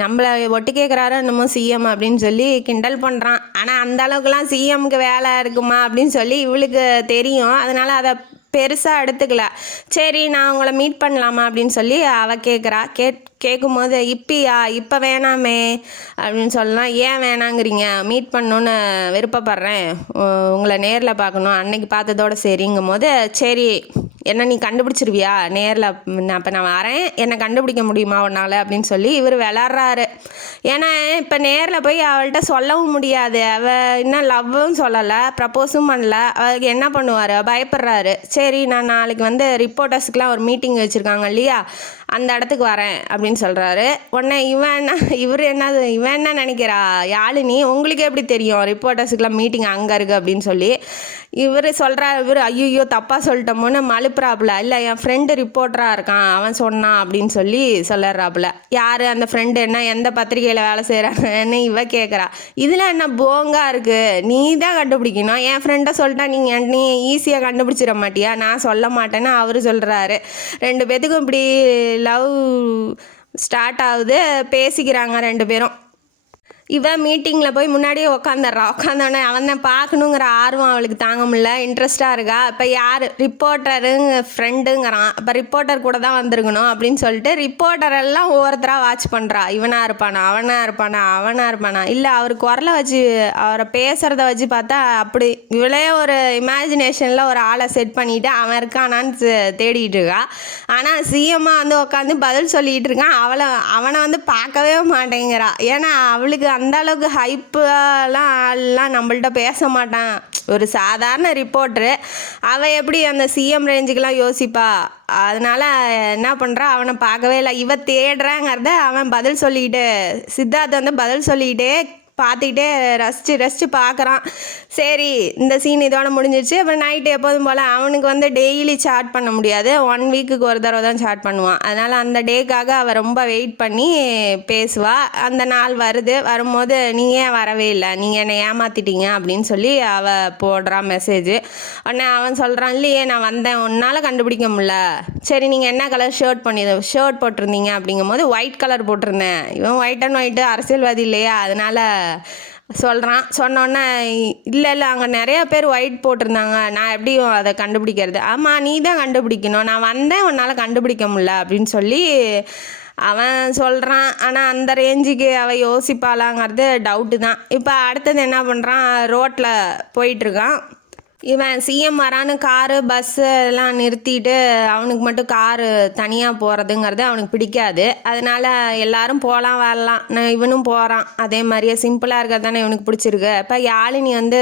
நம்மளை ஒட்டு கேட்குறாரோ என்னமோ சிஎம் அப்படின்னு சொல்லி கிண்டல் பண்ணுறான். ஆனால் அந்த அளவுக்குலாம் சிஎம்க்கு வேலை இருக்குமா அப்படின்னு சொல்லி இவளுக்கு தெரியும், அதனால் அதை பெருசாக எடுத்துக்கல. சரி நான் உங்களை மீட் பண்ணலாமா அப்படின்னு சொல்லி அவள் கேட்கும்போது, இப்போ வேணாமே அப்படின்னு சொல்லலாம். ஏன் வேணாங்கிறீங்க, மீட் பண்ணணுன்னு விருப்பப்படுறேன், உங்களை நேரில் பார்க்கணும், அன்னைக்கு பார்த்ததோட சரிங்கும் போது, சரி என்ன நீ கண்டுபிடிச்சிருவியா நேரில், அப்போ நான் வரேன், என்னை கண்டுபிடிக்க முடியுமா உன்னால் அப்படின்னு சொல்லி இவர் விளாட்றாரு. ஏன்னா இப்போ நேரில் போய் அவள்கிட்ட சொல்லவும் முடியாது, அவள் இன்னும் லவ்வும் சொல்லலை, ப்ரப்போஸும் பண்ணல, அவருக்கு என்ன பண்ணுவார், பயப்படுறாரு. சரி நான் நாளைக்கு ரிப்போர்ட்டர்ஸுக்கெலாம் ஒரு மீட்டிங் வச்சுருக்காங்க இல்லையா, அந்த இடத்துக்கு வரேன் அப்படின்னு சொல்கிறாரு. உடனே இவர் என்ன நினைக்கிறா, யாழினி உங்களுக்கு எப்படி தெரியும் ரிப்போர்ட்டர்ஸுக்கெலாம் மீட்டிங் அங்கே இருக்குது அப்படின்னு சொல்லி இவர் ஐயோ தப்பாக சொல்லிட்டோமோன்னு மழுப்புறாப்புல. இல்லை என் ஃப்ரெண்டு ரிப்போர்ட்டராக இருக்கான், அவன் சொன்னான் அப்படின்னு சொல்லி சொல்லிட்றாப்புல. யார் அந்த ஃப்ரெண்டு, என்ன எந்த பத்திரிகையில் வேலை செய்கிறாங்கன்னு இவ கேட்குறா. இதில் என்ன போங்கா இருக்குது, நீ தான் கண்டுபிடிக்கணும், என் ஃப்ரெண்டை சொல்லிட்டா நீ ஈஸியாக கண்டுபிடிச்சிட மாட்டியா, நான் சொல்ல மாட்டேன்னு அவர் சொல்கிறாரு. ரெண்டு பேத்துக்கும் இப்படி லவ் ஸ்டார்ட் ஆகுது, பேசிக்கிறாங்க ரெண்டு பேரும். இவன் மீட்டிங்கில் போய் முன்னாடியே உட்காந்தோடனே அவன் தான் பார்க்கணுங்கிற ஆர்வம் அவளுக்கு தாங்க முடியல, இன்ட்ரெஸ்டாக இருக்கா. இப்போ யார் ரிப்போர்ட்டருங்க ஃப்ரெண்டுங்கிறான், அப்போ ரிப்போர்ட்டர் கூட தான் வந்திருக்கணும் அப்படின்னு சொல்லிட்டு ரிப்போர்ட்டரெல்லாம் ஒவ்வொருத்தராக வாட்ச் பண்ணுறா. இவனாக இருப்பானா, இல்லை அவர் குரலை வச்சு அவரை பேசுகிறத வச்சு பார்த்தா அப்படி இவளே ஒரு இமேஜினேஷனில் ஒரு ஆளை செட் பண்ணிவிட்டு அவன் இருக்கானான்னு தேடிட்டு இருக்கா. ஆனால் சிஎம்மாக உட்காந்து பதில் சொல்லிகிட்டு இருக்கான், அவனை பார்க்கவே மாட்டேங்கிறா. ஏன்னா அவளுக்கு அந்த அளவுக்கு ஹைப்பெல்லாம் நம்மள்ட்ட பேச மாட்டான், ஒரு சாதாரண ரிப்போர்ட்ரு, அவள் எப்படி அந்த சிஎம் ரேஞ்சுக்கெலாம் யோசிப்பா. அதனால் என்ன பண்ணுறா, அவனை பார்க்கவே இல்லை, இவ தேடுறாங்கிறத அவன் பதில் சொல்லிக்கிட்டு, சித்தார்த் பதில் சொல்லிக்கிட்டே பார்த்துக்கிட்டே ரசித்து பார்க்குறான். சரி இந்த சீன் இதோட முடிஞ்சிடுச்சு. அப்புறம் நைட்டு எப்போதும் போல் அவனுக்கு டெய்லி சாட் பண்ண முடியாது, 1 வீக்குக்கு ஒரு தடவை தான் சாட் பண்ணுவான். அதனால் அந்த டேக்காக அவள் ரொம்ப வெயிட் பண்ணி பேசுவாள். அந்த நாள் வரும்போது நீ ஏன் வரவே இல்லை, நீங்கள் என்னை ஏமாற்றிட்டீங்க அப்படின்னு சொல்லி அவள் போடுறா மெசேஜ். உடனே அவன் சொல்கிறான், இல்லையே நான் வந்தேன், உன்னால் கண்டுபிடிக்க முடியல, சரி நீங்கள் என்ன கலர் ஷர்ட் போட்டிருந்தீங்க அப்படிங்கும் போது ஒயிட் கலர் போட்டிருந்தேன். இவன் ஒயிட் அண்ட் ஒயிட்டு அரசியல்வாதி இல்லையா, அதனால் சொல்கிறான். சொன்னோன்னே இல்லை அங்கே நிறையா பேர் ஒயிட் போட்டிருந்தாங்க, நான் எப்படி அதை கண்டுபிடிக்கிறது, ஆமாம் நீ தான் கண்டுபிடிக்கணும், நான் வந்தேன் உன்னால் கண்டுபிடிக்க முடியல அப்படின்னு சொல்லி அவன் சொல்கிறான். ஆனால் அந்த ரேஞ்சுக்கு அவள் யோசிப்பாளாங்கிறது டவுட்டு தான். இப்போ அடுத்தது என்ன பண்ணுறான், ரோட்டில் போயிட்டுருக்கான். இவன் சிஎம் வரான்னு காரு பஸ்ஸு எல்லாம் நிறுத்திட்டு அவனுக்கு மட்டும் காரு தனியாக போகிறதுங்கிறது அவனுக்கு பிடிக்காது. அதனால் எல்லாரும் போகலாம் வரலாம், இவனும் போகிறான். அதே மாதிரியே சிம்பிளாக இருக்கிறது தானே இவனுக்கு பிடிச்சிருக்கு. இப்போ யாழினி வந்து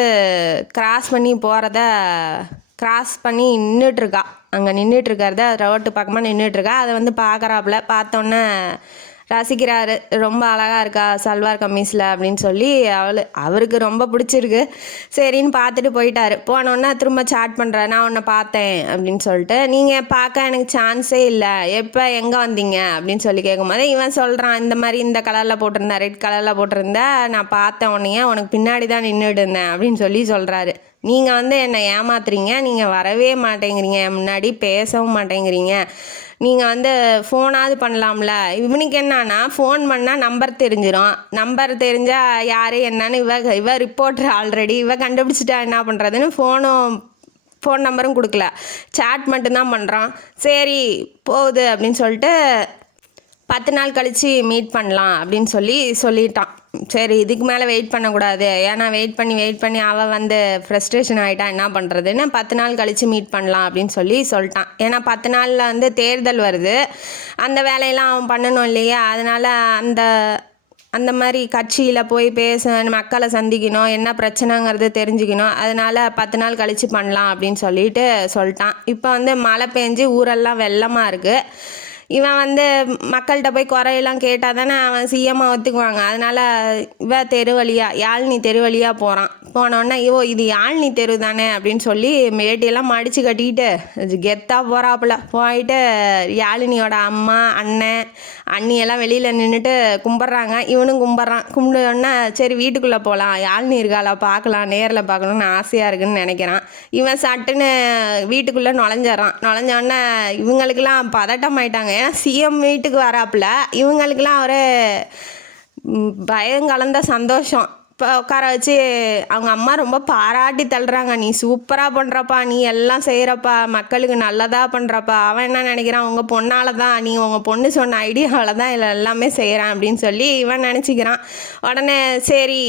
கிராஸ் பண்ணி நின்றுட்டுருக்கா. அங்கே நின்றுட்டுருக்கிறத ரோட்டு பக்கமாக நின்றுட்டுருக்கா. அதை வந்து பார்க்குறாப்புல. பார்த்தோன்னே ரசிக்கிறாரு. ரொம்ப அழகாக இருக்கா சல்வார் கம்மீஸில் அப்படின்னு சொல்லி அவருக்கு ரொம்ப பிடிச்சிருக்கு. சரின்னு பார்த்துட்டு போயிட்டாரு. போனோன்னே திரும்ப சாட் பண்ணுறேன், நான் உன்னை பார்த்தேன் அப்படின்னு சொல்லிட்டு. நீங்கள் பார்க்க எனக்கு சான்ஸே இல்லை, எப்போ எங்கே வந்தீங்க அப்படின்னு சொல்லி கேட்கும்போது இவன் சொல்கிறான், இந்த மாதிரி இந்த கலரில் போட்டிருந்தேன், ரெட் கலரில் போட்டிருந்தேன், நான் பார்த்தேன் உன்னையே, உனக்கு பின்னாடி தான் நின்றுட்டு இருந்தேன் அப்படின்னு சொல்லி சொல்கிறாரு. நீங்கள் வந்து என்னை ஏமாத்துறீங்க, நீங்கள் வரவே மாட்டேங்கிறீங்க, என் முன்னாடி பேசவும் மாட்டேங்கிறீங்க, நீங்கள் வந்து ஃபோனாவது பண்ணலாம்ல. இவனுக்கு என்னன்னா ஃபோன் பண்ணால் நம்பர் தெரிஞ்சிடும், நம்பர் தெரிஞ்சால் யார் என்னன்னு இவ ரிப்போர்ட்டர் ஆல்ரெடி, இவ கண்டுபிடிச்சிட்டா என்ன பண்ணுறதுன்னு ஃபோன் நம்பரும் கொடுக்கல, சாட் மட்டும்தான் பண்ணுறான். சரி போகுது அப்படின்னு சொல்லிட்டு 10 நாள் கழித்து மீட் பண்ணலாம் அப்படின்னு சொல்லிட்டான். சரி இதுக்கு மேலே வெயிட் பண்ணக்கூடாது, ஏன்னா வெயிட் பண்ணி அவள் வந்து ஃப்ரஸ்ட்ரேஷன் ஆகிட்டா, என்ன பண்ணுறதுன்னு 10 நாள் கழித்து மீட் பண்ணலாம் அப்படின்னு சொல்லிட்டான். ஏன்னா 10 நாளில் வந்து தேர்தல் வருது, அந்த வேலையெல்லாம் அவன் பண்ணணும் இல்லையா. அதனால் அந்த மாதிரி கட்சியில் போய் மக்களை சந்திக்கணும், என்ன பிரச்சனைங்கிறது தெரிஞ்சுக்கணும். அதனால் 10 நாள் கழித்து பண்ணலாம் அப்படின்னு சொல்லிட்டான். இப்போ வந்து மழை பெஞ்சு ஊரெல்லாம் வெள்ளமாக இருக்குது. இவன் வந்து மக்கள்கிட்ட போய் குறையெல்லாம் கேட்டால் தானே அவன் சிஎம்மாக ஒத்துக்குவாங்க. அதனால் யாழினி தெரு வழியாக போகிறான். போனோடனே இது யாழினி தெரு தானே அப்படின்னு சொல்லி வேட்டியெல்லாம் மடித்து கட்டிக்கிட்டு கெத்தாக போகிறாப்புல. போயிட்டு யாழினியோட அம்மா அண்ணன் அண்ணியெல்லாம் வெளியில் நின்றுட்டு கும்பிட்றாங்க. இவனும் கும்பிடுன்னா சரி வீட்டுக்குள்ளே போகலாம், யாழினி இருக்காளா பார்க்கலாம், நேரில் பார்க்கணுன்னு ஆசையாக இருக்குன்னு நினைக்கிறான். இவன் சட்டுன்னு வீட்டுக்குள்ளே நுழைஞ்சோடனே இவங்களுக்கெல்லாம் பதட்டம் ஆயிட்டாங்க. ஏன்னா சிஎம் வீட்டுக்கு வராப்புல. இவங்களுக்கெல்லாம் ஒரு பயம் கலந்த சந்தோஷம். இப்போ உட்கார வச்சு அவங்க அம்மா ரொம்ப பாராட்டி தள்ளுறாங்க, நீ சூப்பராக பண்ணுறப்பா, நீ எல்லாம் செய்கிறப்பா, மக்களுக்கு நல்லதாக பண்ணுறப்பா. அவன் என்ன நினைக்கிறான், உங்கள் பொண்ணால் தான், நீ உங்கள் பொண்ணு சொன்ன ஐடியாவில் தான் இதில் எல்லாமே செய்கிறான் அப்படின்னு சொல்லி இவன் நினச்சிக்கிறான். உடனே சரி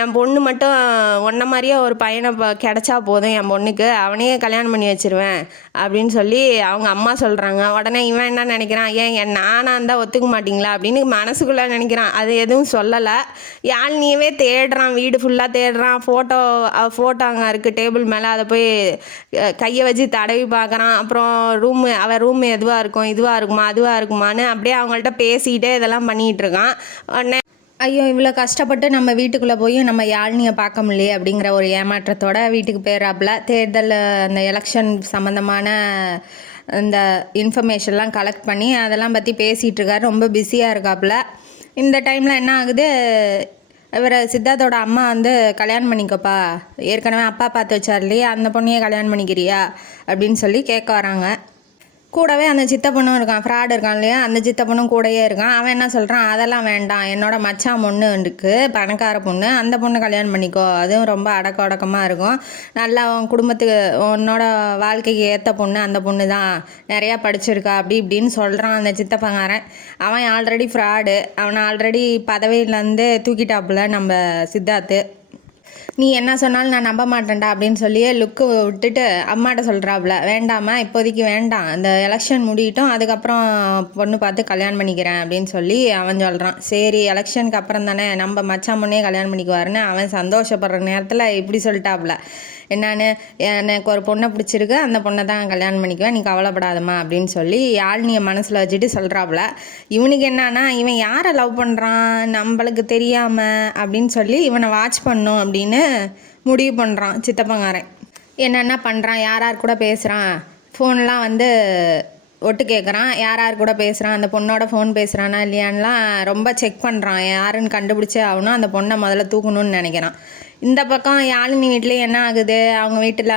என் பொண்ணு மட்டும் ஒன்றை மாதிரியே ஒரு பையனை கிடச்சா போதும் என் பொண்ணுக்கு, அவனையே கல்யாணம் பண்ணி வச்சிருவேன் அப்படின்னு சொல்லி அவங்க அம்மா சொல்கிறாங்க. உடனே இவன் என்ன நினைக்கிறான், ஏன் நானாக இருந்தால் ஒத்துக்க மாட்டிங்களா அப்படின்னு மனசுக்குள்ளே நினைக்கிறான். அது எதுவும் சொல்லலை. யாழினியவே தேடுறான், வீடு ஃபுல்லாக தேடுறான். ஃபோட்டோ அங்கே இருக்குது டேபிள் மேலே, அதை போய் கையை வச்சு தடவி பார்க்குறான். அப்புறம் அவள் ரூம் இதுவாக இருக்குமா அதுவாக இருக்குமான்னு அப்படியே அவங்கள்ட்ட பேசிக்கிட்டே இதெல்லாம் பண்ணிகிட்டு இருக்கான். உடனே ஐயோ இவ்வளோ கஷ்டப்பட்டு நம்ம வீட்டுக்குள்ளே போய் நம்ம யாழினியை பார்க்க முடியலையே அப்படிங்கிற ஒரு ஏமாற்றத்தோட வீட்டுக்கு போயிடறாப்புல. தேர்தல் அந்த எலெக்ஷன் சம்மந்தமான இந்த இன்ஃபர்மேஷன்லாம் கலெக்ட் பண்ணி அதெல்லாம் பற்றி பேசிகிட்டு இருக்காரு. ரொம்ப பிஸியாக இருக்காப்புல. இந்த டைமில் என்ன ஆகுது, இவர் சித்தார்த்தோட அம்மா வந்து கல்யாணம் பண்ணிக்கப்பா, ஏற்கனவே அப்பா பார்த்து வச்சார் இல்லையா, அந்த பொண்ணையே கல்யாணம் பண்ணிக்கிறியா அப்படின்னு சொல்லி கேட்க வராங்க. கூடவே அந்த சித்தப்பனும் இருக்கான், ஃப்ராடு இருக்கான் இல்லையா, அந்த சித்தப்பனும் கூடயே இருக்கான். அவன் என்ன சொல்கிறான், அதெல்லாம் வேண்டாம், என்னோட மச்சான் பொண்ணு இருக்குது பணக்கார பொண்ணு, அந்த பொண்ணு கல்யாணம் பண்ணிக்கோ, அதுவும் ரொம்ப அடக்கமாக இருக்கும், நல்லா உன் குடும்பத்துக்கு உன்னோட வாழ்க்கைக்கு ஏற்ற பொண்ணு அந்த பொண்ணு தான், நிறையா படிச்சிருக்கா அப்படி இப்படின்னு சொல்கிறான் அந்த சித்தப்பங்காரன். அவன் ஆல்ரெடி ஃப்ராடு, அவனை ஆல்ரெடி பதவியிலேருந்து தூக்கிட்டாப்புல நம்ம சித்தார்த்து. நீ என்ன சொன்னாலும் நான் நம்ப மாட்டேன்டா அப்படின்னு சொல்லியே லுக்கு விட்டுட்டு அம்மாட்ட சொல்கிறாப்புல, வேண்டாமா இப்போதைக்கு வேண்டாம், அந்த எலெக்ஷன் முடியட்டும், அதுக்கப்புறம் பொண்ணு பார்த்து கல்யாணம் பண்ணிக்கிறேன் அப்படின்னு சொல்லி அவன் சொல்கிறான். சரி எலெக்ஷனுக்கு அப்புறம் தானே நம்ம மச்சான் பொண்ணே கல்யாணம் பண்ணிக்குவாருன்னு அவன் சந்தோஷப்படுற நேரத்தில் இப்படி சொல்லிட்டாப்புல, என்னான்னு எனக்கு ஒரு பொண்ணை பிடிச்சிருக்கு, அந்த பொண்ணை தான் கல்யாணம் பண்ணிக்குவேன், நீ கவலைப்படாதம்மா அப்படின்னு சொல்லி யாழினியை மனசில் வச்சுட்டு சொல்கிறாப்புல. இவனுக்கு என்னன்னா, இவன் யாரை லவ் பண்ணுறான் நம்மளுக்கு தெரியாமல் அப்படின்னு சொல்லி இவனை வாட்ச் பண்ணும் அப்படின்னு முடிவு பண்ணுறான் சித்தப்பங்காரன். என்னென்ன பண்ணுறான், யார் கூட பேசுகிறான், ஃபோன்லாம் வந்து ஒட்டு கேட்குறான், யார் கூட பேசுகிறான், அந்த பொண்ணோட ஃபோன் பேசுகிறானா இல்லையான்லாம் ரொம்ப செக் பண்ணுறான். யாருன்னு கண்டுபிடிச்சே ஆகணும், அந்த பொண்ணை முதல்ல தூக்கணும்னு நினைக்கிறான். இந்த பக்கம் யாழினி வீட்லேயும் என்ன ஆகுது, அவங்க வீட்டில்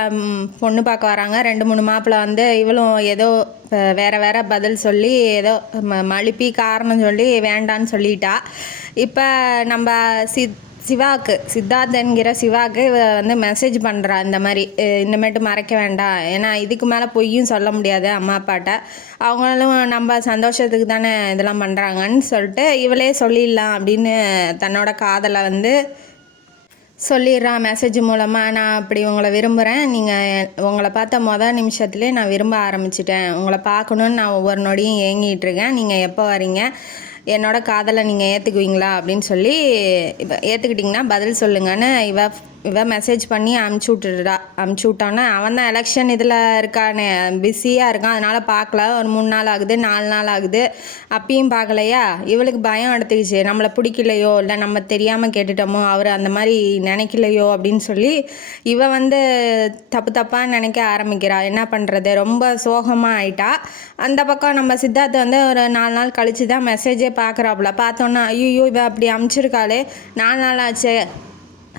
பொண்ணு பார்க்க வராங்க. 2-3 மாப்பிள்ளை வந்து இவளும் ஏதோ வேறு பதில் சொல்லி ஏதோ மழுப்பி காரணம் சொல்லி வேண்டான்னு சொல்லிட்டா. இப்போ நம்ம சித்தார்த் என்கிற சிவாவுக்கு வந்து மெசேஜ் பண்ணுறா, இந்த மாதிரி இனிமேட்டு மறைக்க வேண்டாம், ஏன்னா இதுக்கு மேலே பொய்யும் சொல்ல முடியாது அம்மா அப்பாட்ட, அவங்களும் நம்ம சந்தோஷத்துக்கு தானே இதெல்லாம் பண்ணுறாங்கன்னு சொல்லிட்டு இவளே சொல்லிடலாம் அப்படின்னு தன்னோட காதலை வந்து சொல்லிடுறான் மெசேஜ் மூலமாக. நான் அப்படி உங்களை விரும்புகிறேன், நீங்கள் உங்களை பார்த்த மொதல் நிமிஷத்துலேயே நான் விரும்ப ஆரம்பிச்சிட்டேன், உங்களை பார்க்கணுன்னு நான் ஒவ்வொரு நொடியும் ஏங்கிட்டு இருக்கேன், நீங்கள் எப்போ வரீங்க, என்னோட காதலை நீங்கள் ஏற்றுக்குவீங்களா அப்படின்னு சொல்லி, இப்போ ஏற்றுக்கிட்டிங்கன்னா பதில் சொல்லுங்கன்னு இவ மெசேஜ் பண்ணி அமுச்சு விட்டான்னா, அவன் தான் எலெக்ஷன் இதில் இருக்கானே, பிஸியாக இருக்கான், அதனால் பார்க்கல. ஒரு 3 நாள் ஆகுது, 4 நாள் ஆகுது, அப்பயும் பார்க்கலையா. இவளுக்கு பயம் எடுத்துக்கிச்சு, நம்மளை பிடிக்கலையோ இல்லை நம்ம தெரியாமல் கேட்டுட்டோமோ, அவர் அந்த மாதிரி நினைக்கலையோ அப்படின்னு சொல்லி இவ வந்து தப்பாக நினைக்க ஆரம்பிக்கிறா. என்ன பண்ணுறது, ரொம்ப சோகமாக ஆயிட்டா. அந்த பக்கம் நம்ம சித்தார்த் வந்து ஒரு 4 நாள் கழித்து தான் மெசேஜே பார்க்குறாப்புல. பார்த்தோன்னா ஐயோ இவ அப்படி அமுச்சிருக்காளே, 4 நாள் ஆச்சு,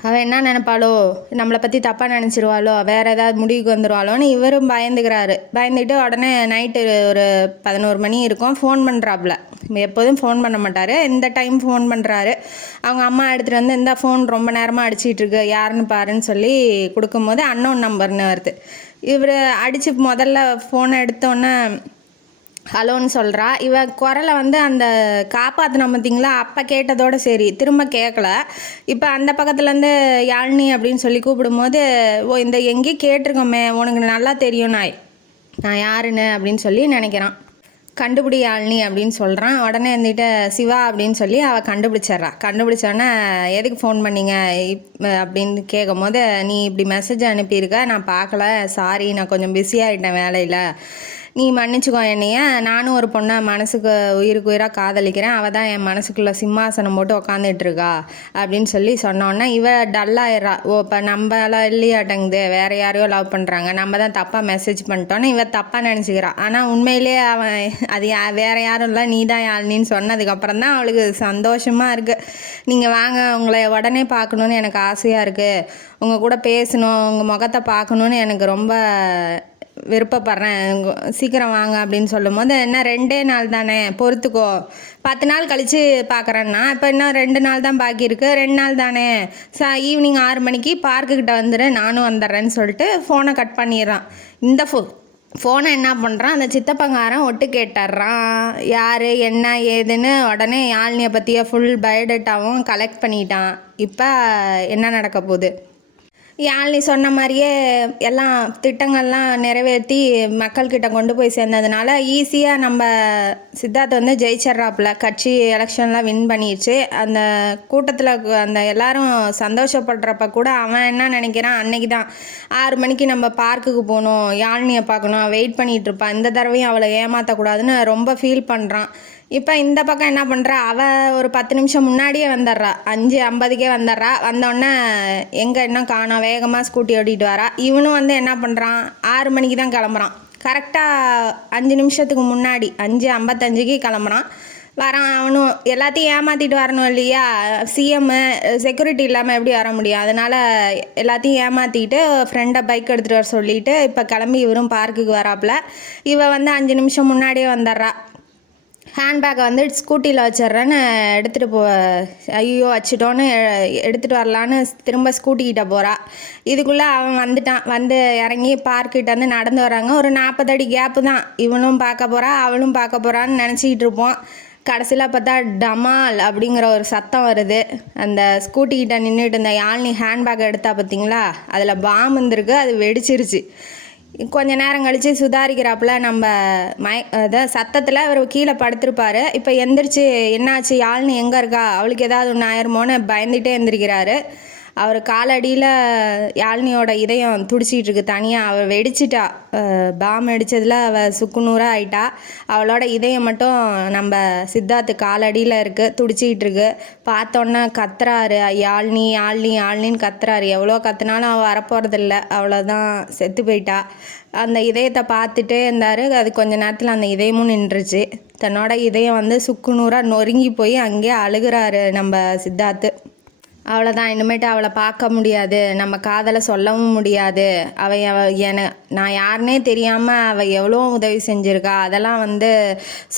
அவள் என்ன நினைப்பாளோ, நம்மளை பற்றி தப்பாக நினச்சிருவாளோ, வேறு ஏதாவது முடிவுக்கு வந்துடுவாளோன்னு இவரும் பயந்துக்கிட்டு உடனே நைட்டு ஒரு 11 மணி இருக்கும், ஃபோன் பண்ணுறாப்புல. எப்போதும் ஃபோன் பண்ண மாட்டார், இந்த டைம் ஃபோன் பண்ணுறாரு. அவங்க அம்மா எடுத்துகிட்டு வந்து இந்த ஃபோன் ரொம்ப நேரமாக அடிச்சிட்ருக்கு, யாருன்னு பாருன்னு சொல்லி கொடுக்கும்போது அன்னோன் நம்பர்னு வருது. இவர் அடித்து முதல்ல ஃபோனை எடுத்தோன்னே ஹலோன்னு சொல்கிறா. இவ குரலை வந்து அந்த காப்பாற்றின பார்த்தீங்களா, அப்போ கேட்டதோடு சரி, திரும்ப கேட்கல. இப்போ அந்த பக்கத்துலேருந்து யாழ்னி அப்படின்னு சொல்லி கூப்பிடும்போது, ஓ இந்த எங்கேயும் கேட்டிருக்கோமே, உனக்கு நல்லா தெரியும் நான் யாருன்னு அப்படின்னு சொல்லி நினைக்கிறான். கண்டுபிடி யாழ்னி அப்படின்னு சொல்கிறான். உடனே வந்துட்டு சிவா அப்படின்னு சொல்லி அவள் கண்டுபிடிச்சோன்னே எதுக்கு ஃபோன் பண்ணீங்க அப்படின்னு கேட்கும் போது, நீ இப்படி மெசேஜ் அனுப்பியிருக்க, நான் பார்க்கல, சாரி, நான் கொஞ்சம் பிஸியாகிட்டேன் வேலையில், நீ மன்னிச்சுக்கோ என்னைய, நானும் ஒரு பொண்ணை மனசுக்கு உயிருக்கு உயிராக காதலிக்கிறேன், அவள் தான் என் மனசுக்குள்ளே சிம்மாசனம் போட்டு உக்காந்துட்ருக்கா அப்படின்னு சொல்லி சொன்னோன்னே இவ டல்லாயிடுறா. ஓ இப்போ நம்மளாம் இல்லையாட்டங்குது, வேறு யாரையோ லவ் பண்ணுறாங்க, நம்ம தான் தப்பாக மெசேஜ் பண்ணிட்டோன்னு இவ தப்பாக நினச்சிக்கிறான். ஆனால் உண்மையிலே அவன் அது வேறு யாரும் இல்லை, நீ தான் யாழ்னின்னு சொன்னதுக்கப்புறம் தான் அவளுக்கு சந்தோஷமாக இருக்குது. நீங்கள் வாங்க, உங்களை உடனே பார்க்கணுன்னு எனக்கு ஆசையாக இருக்குது, உங்கள் கூட பேசணும், உங்கள் முகத்தை பார்க்கணுன்னு எனக்கு ரொம்ப விருப்பப்படுறேன், சீக்கிரம் வாங்க அப்படின்னு சொல்லும் போது, என்ன 2 நாள் தானே பொறுத்துக்கோ, 10 நாள் கழித்து பார்க்குறேன்னா, இப்போ இன்னும் 2 நாள் தான் பாக்கி இருக்குது, 2 நாள் தானே, ஈவினிங் 6 மணிக்கு பார்க்குக்கிட்ட வந்துடு, நானும் வந்துடுறேன்னு சொல்லிட்டு ஃபோனை கட் பண்ணிடுறான். இந்த ஃபோனை என்ன பண்ணுறான், அந்த சித்தப்பங்காரன் ஒட்டு கேட்டுடுறான், யார் என்ன ஏதுன்னு. உடனே யாழ்னியை பற்றிய ஃபுல் பயோடேட்டாவும் கலெக்ட் பண்ணிட்டான். இப்போ என்ன நடக்க போகுது, யாழ்னி சொன்ன மாதிரியே எல்லாம் திட்டங்கள்லாம் நிறைவேற்றி மக்கள்கிட்ட கொண்டு போய் சேர்ந்ததுனால ஈஸியாக நம்ம சித்தார்த் வந்து ஜெயிச்சிட்றாப்புல. கட்சி எலெக்ஷன்லாம் வின் பண்ணிடுச்சு. அந்த கூட்டத்தில் அந்த எல்லாரும் சந்தோஷப்படுறப்ப கூட அவன் என்ன நினைக்கிறான், அன்னைக்கு தான் 6 மணிக்கு நம்ம பார்க்குக்கு போகணும், யாழ்னியை பார்க்கணும், வெயிட் பண்ணிகிட்டு இருப்பான், இந்த தடவையும் அவளை ஏமாற்றக்கூடாதுன்னு ரொம்ப ஃபீல் பண்ணுறான். இப்போ இந்த பக்கம் என்ன பண்ணுறா, அவள் ஒரு 10 நிமிஷம் முன்னாடியே வந்துடுறா, 5:50க்கே வந்துடுறா. வந்தோடனே எங்கே இன்னும் காணோம், வேகமாக ஸ்கூட்டி ஓட்டிகிட்டு வரா. இவனும் வந்து என்ன பண்ணுறான், 6 மணிக்கு தான் கிளம்புறான், கரெக்டாக 5 நிமிஷத்துக்கு முன்னாடி 5:55க்கு கிளம்புறான். வரான், அவனும் எல்லாத்தையும் ஏமாற்றிட்டு வரணும் இல்லையா, சிஎம்மு செக்யூரிட்டி இல்லாமல் எப்படி வர முடியும், அதனால் எல்லாத்தையும் ஏமாற்றிட்டு ஃப்ரெண்டை பைக் எடுத்துகிட்டு வர சொல்லிவிட்டு இப்போ கிளம்பி இவரும் பார்க்குக்கு வராப்புல. இவள் வந்து 5 நிமிஷம் முன்னாடியே வந்துடுறா. ஹேண்ட்பேக்கை வந்து ஸ்கூட்டியில் வச்சிட்றேன்னு எடுத்துகிட்டு ஐயோ வச்சுட்டோன்னு எடுத்துகிட்டு வரலான்னு திரும்ப ஸ்கூட்டிக்கிட்ட போகிறா. இதுக்குள்ளே அவன் வந்துட்டான். வந்து இறங்கி பார்க்கிட்ட வந்து நடந்து வராங்க. ஒரு 40 அடி கேப்பு தான். இவனும் பார்க்க போகிறா, அவளும் பார்க்க போகிறான்னு நினச்சிக்கிட்டு இருப்போம். கடைசியில் பார்த்தா டமால் அப்படிங்கிற ஒரு சத்தம் வருது. அந்த ஸ்கூட்டிக்கிட்ட நின்றுட்டு இந்த யாழ்னி ஹேண்ட்பேக்கை எடுத்தா பார்த்தீங்களா, அதில் பாம் இருந்திருக்கு, அது வெடிச்சிருச்சு. கொஞ்ச நேரம் கழித்து சுதாரிக்கிறாப்புல. நம்ம அதான் சத்தத்தில் அவர் கீழே படுத்திருப்பார். இப்போ எந்திரிச்சு என்னாச்சு, யாழ்னி எங்கே இருக்கா, அவளுக்கு ஏதாவது ஒன்று ஆயிருமோன்னு பயந்துகிட்டே எந்திரிக்கிறாரு. அவர் காலடியில் யாழ்னியோட இதயம் துடிச்சிட்ருக்கு தனியாக. அவள் வெடிச்சிட்டா, பாம் வெடித்ததில் அவள் சுக்குநூறாக ஆயிட்டா. அவளோட இதயம் மட்டும் நம்ம சித்தார்த்து காலடியில் இருக்குது, துடிச்சிக்கிட்டு பார்த்தோன்னே கத்துறாரு, யாழ்னி யாழ்னி யாழ்னின்னு கத்துறாரு. எவ்வளோ கத்துனாலும் அவள் வரப்போகிறதில்ல, அவ்வளோதான், செத்து போயிட்டா. அந்த இதயத்தை பார்த்துட்டே இருந்தார். அது கொஞ்ச நேரத்தில் அந்த இதயமும் நின்றுச்சு. தன்னோட இதயம் வந்து சுக்குநூறாக நொறுங்கி போய் அங்கேயே அழுகிறாரு நம்ம சித்தார்த்து. அவ்வளோதான், இனிமேட்டு அவளை பார்க்க முடியாது, நம்ம காதலை சொல்லவும் முடியாது. நான் யாருன்னே தெரியாமல் அவள் எவ்வளோ உதவி செஞ்சுருக்கா, அதெல்லாம் வந்து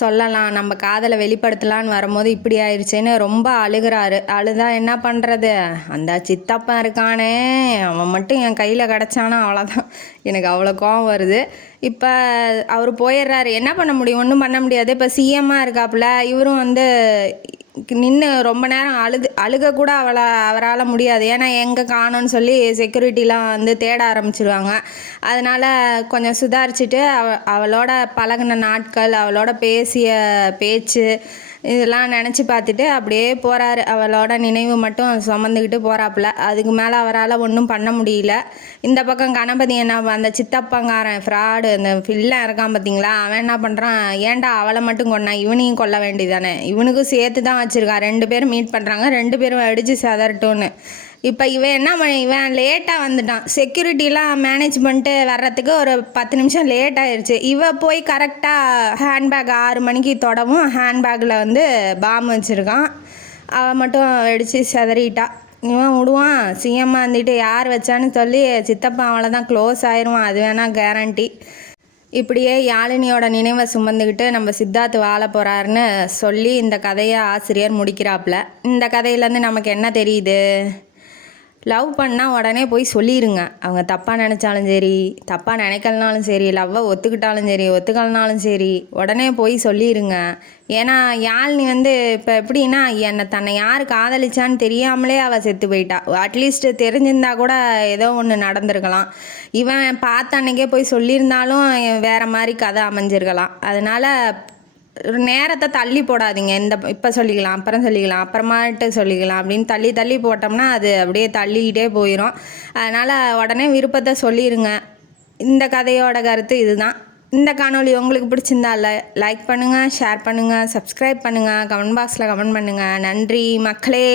சொல்லலாம், நம்ம காதலை வெளிப்படுத்தலான்னு வரும்போது இப்படி ஆயிடுச்சேன்னு ரொம்ப அழுகிறாரு. அழுதா என்ன பண்ணுறது, அந்த சித்தப்பன் இருக்கானே, அவன் மட்டும் என் கையில் கிடச்சானா அவ்வளோதான், எனக்கு அவ்வளோ கோவம் வருது. இப்போ அவர் போயிடுறாரு, என்ன பண்ண முடியும், ஒன்றும் பண்ண முடியாது. இப்போ சிஎம்மாக இருக்காப்புல, இவரும் வந்து நின்று ரொம்ப நேரம் அழுக கூட அவரால் முடியாது. ஏன்னா எங்கே காணோன்னு சொல்லி செக்யூரிட்டிலாம் வந்து தேட ஆரம்பிச்சிருவாங்க. அதனால் கொஞ்சம் சுதாரிச்சுட்டு அவளோட பழகின நாட்கள், அவளோட பேசிய பேச்சு இதெல்லாம் நினச்சி பார்த்துட்டு அப்படியே போகிறாரு. அவளோட நினைவு மட்டும் சுமந்துக்கிட்டு போகிறாப்புல. அதுக்கு மேலே அவரால் ஒன்றும் பண்ண முடியல. இந்த பக்கம் கணபதி என்ன, அந்த சித்தப்பங்காரன் ஃப்ராடு அந்த வில்லன் இருக்கான் பார்த்தீங்களா, அவன் என்ன பண்ணுறான், ஏன்டா அவளை மட்டும் கொண்டான், இவனையும் கொல்ல வேண்டியதானே, இவனுக்கும் சேர்த்து தான் வச்சுருக்கான். 2 பேரும் மீட் பண்ணுறாங்க, 2 பேரும் அடித்து சதறட்டோன்னு. இப்போ இவன் லேட்டாக வந்துட்டான். செக்யூரிட்டிலாம் மேனேஜ் பண்ணிட்டு வர்றதுக்கு ஒரு 10 நிமிஷம் லேட் ஆயிடுச்சு. போய் கரெக்டாக ஹேண்ட்பேக் 6 மணிக்கு தொடவும் ஹேண்ட்பேக்கில் வந்து பாம் வச்சுருக்கான். அவள் மட்டும் வெடித்து சிதறிட்டா. இவன் விடுவான், சிஎம்மாக இருந்துட்டு யார் வச்சான்னு சொல்லி சித்தப்பா அவளை தான் க்ளோஸ் ஆயிடுவான், அது வேணால் கேரண்டி. இப்படியே யாழினியோட நினைவை சுமந்துக்கிட்டு நம்ம சித்தார்த் வாழ போகிறாருன்னு சொல்லி இந்த கதையை ஆசிரியர் முடிக்கிறாப்புல. இந்த கதையிலேருந்து நமக்கு என்ன தெரியுது, லவ் பண்ணால் உடனே போய் சொல்லிடுங்க. அவங்க தப்பாக நினச்சாலும் சரி, தப்பாக நினைக்கலனாலும் சரி, லவ்வை ஒத்துக்கிட்டாலும் சரி, ஒத்துக்கலனாலும் சரி, உடனே போய் சொல்லிடுங்க. ஏன்னா யாழினி வந்து இப்போ எப்படின்னா, தன்னை யார் காதலிச்சான்னு தெரியாமலே அவள் செத்து போயிட்டா. அட்லீஸ்ட் தெரிஞ்சிருந்தா கூட ஏதோ ஒன்று நடந்திருக்கலாம். இவன் பார்த்த அன்னைக்கே போய் சொல்லியிருந்தாலும் வேறு மாதிரி கதை அமைஞ்சிருக்கலாம். அதனால் நேரத்தை தள்ளி போடாதீங்க. இப்போ சொல்லிக்கலாம், அப்புறம் சொல்லிக்கலாம், அப்புறமாட்டு சொல்லிக்கலாம் அப்படின்னு தள்ளி போட்டோம்னா அது அப்படியே தள்ளிக்கிட்டே போயிடும். அதனால் உடனே விருப்பத்தை சொல்லிடுங்க. இந்த கதையோட கருத்து இதுதான். இந்த காணொளி உங்களுக்கு பிடிச்சிருந்தா லைக் பண்ணுங்கள், ஷேர் பண்ணுங்கள், சப்ஸ்கிரைப் பண்ணுங்கள், கமெண்ட் பாக்ஸில் கமெண்ட் பண்ணுங்கள். நன்றி மக்களே.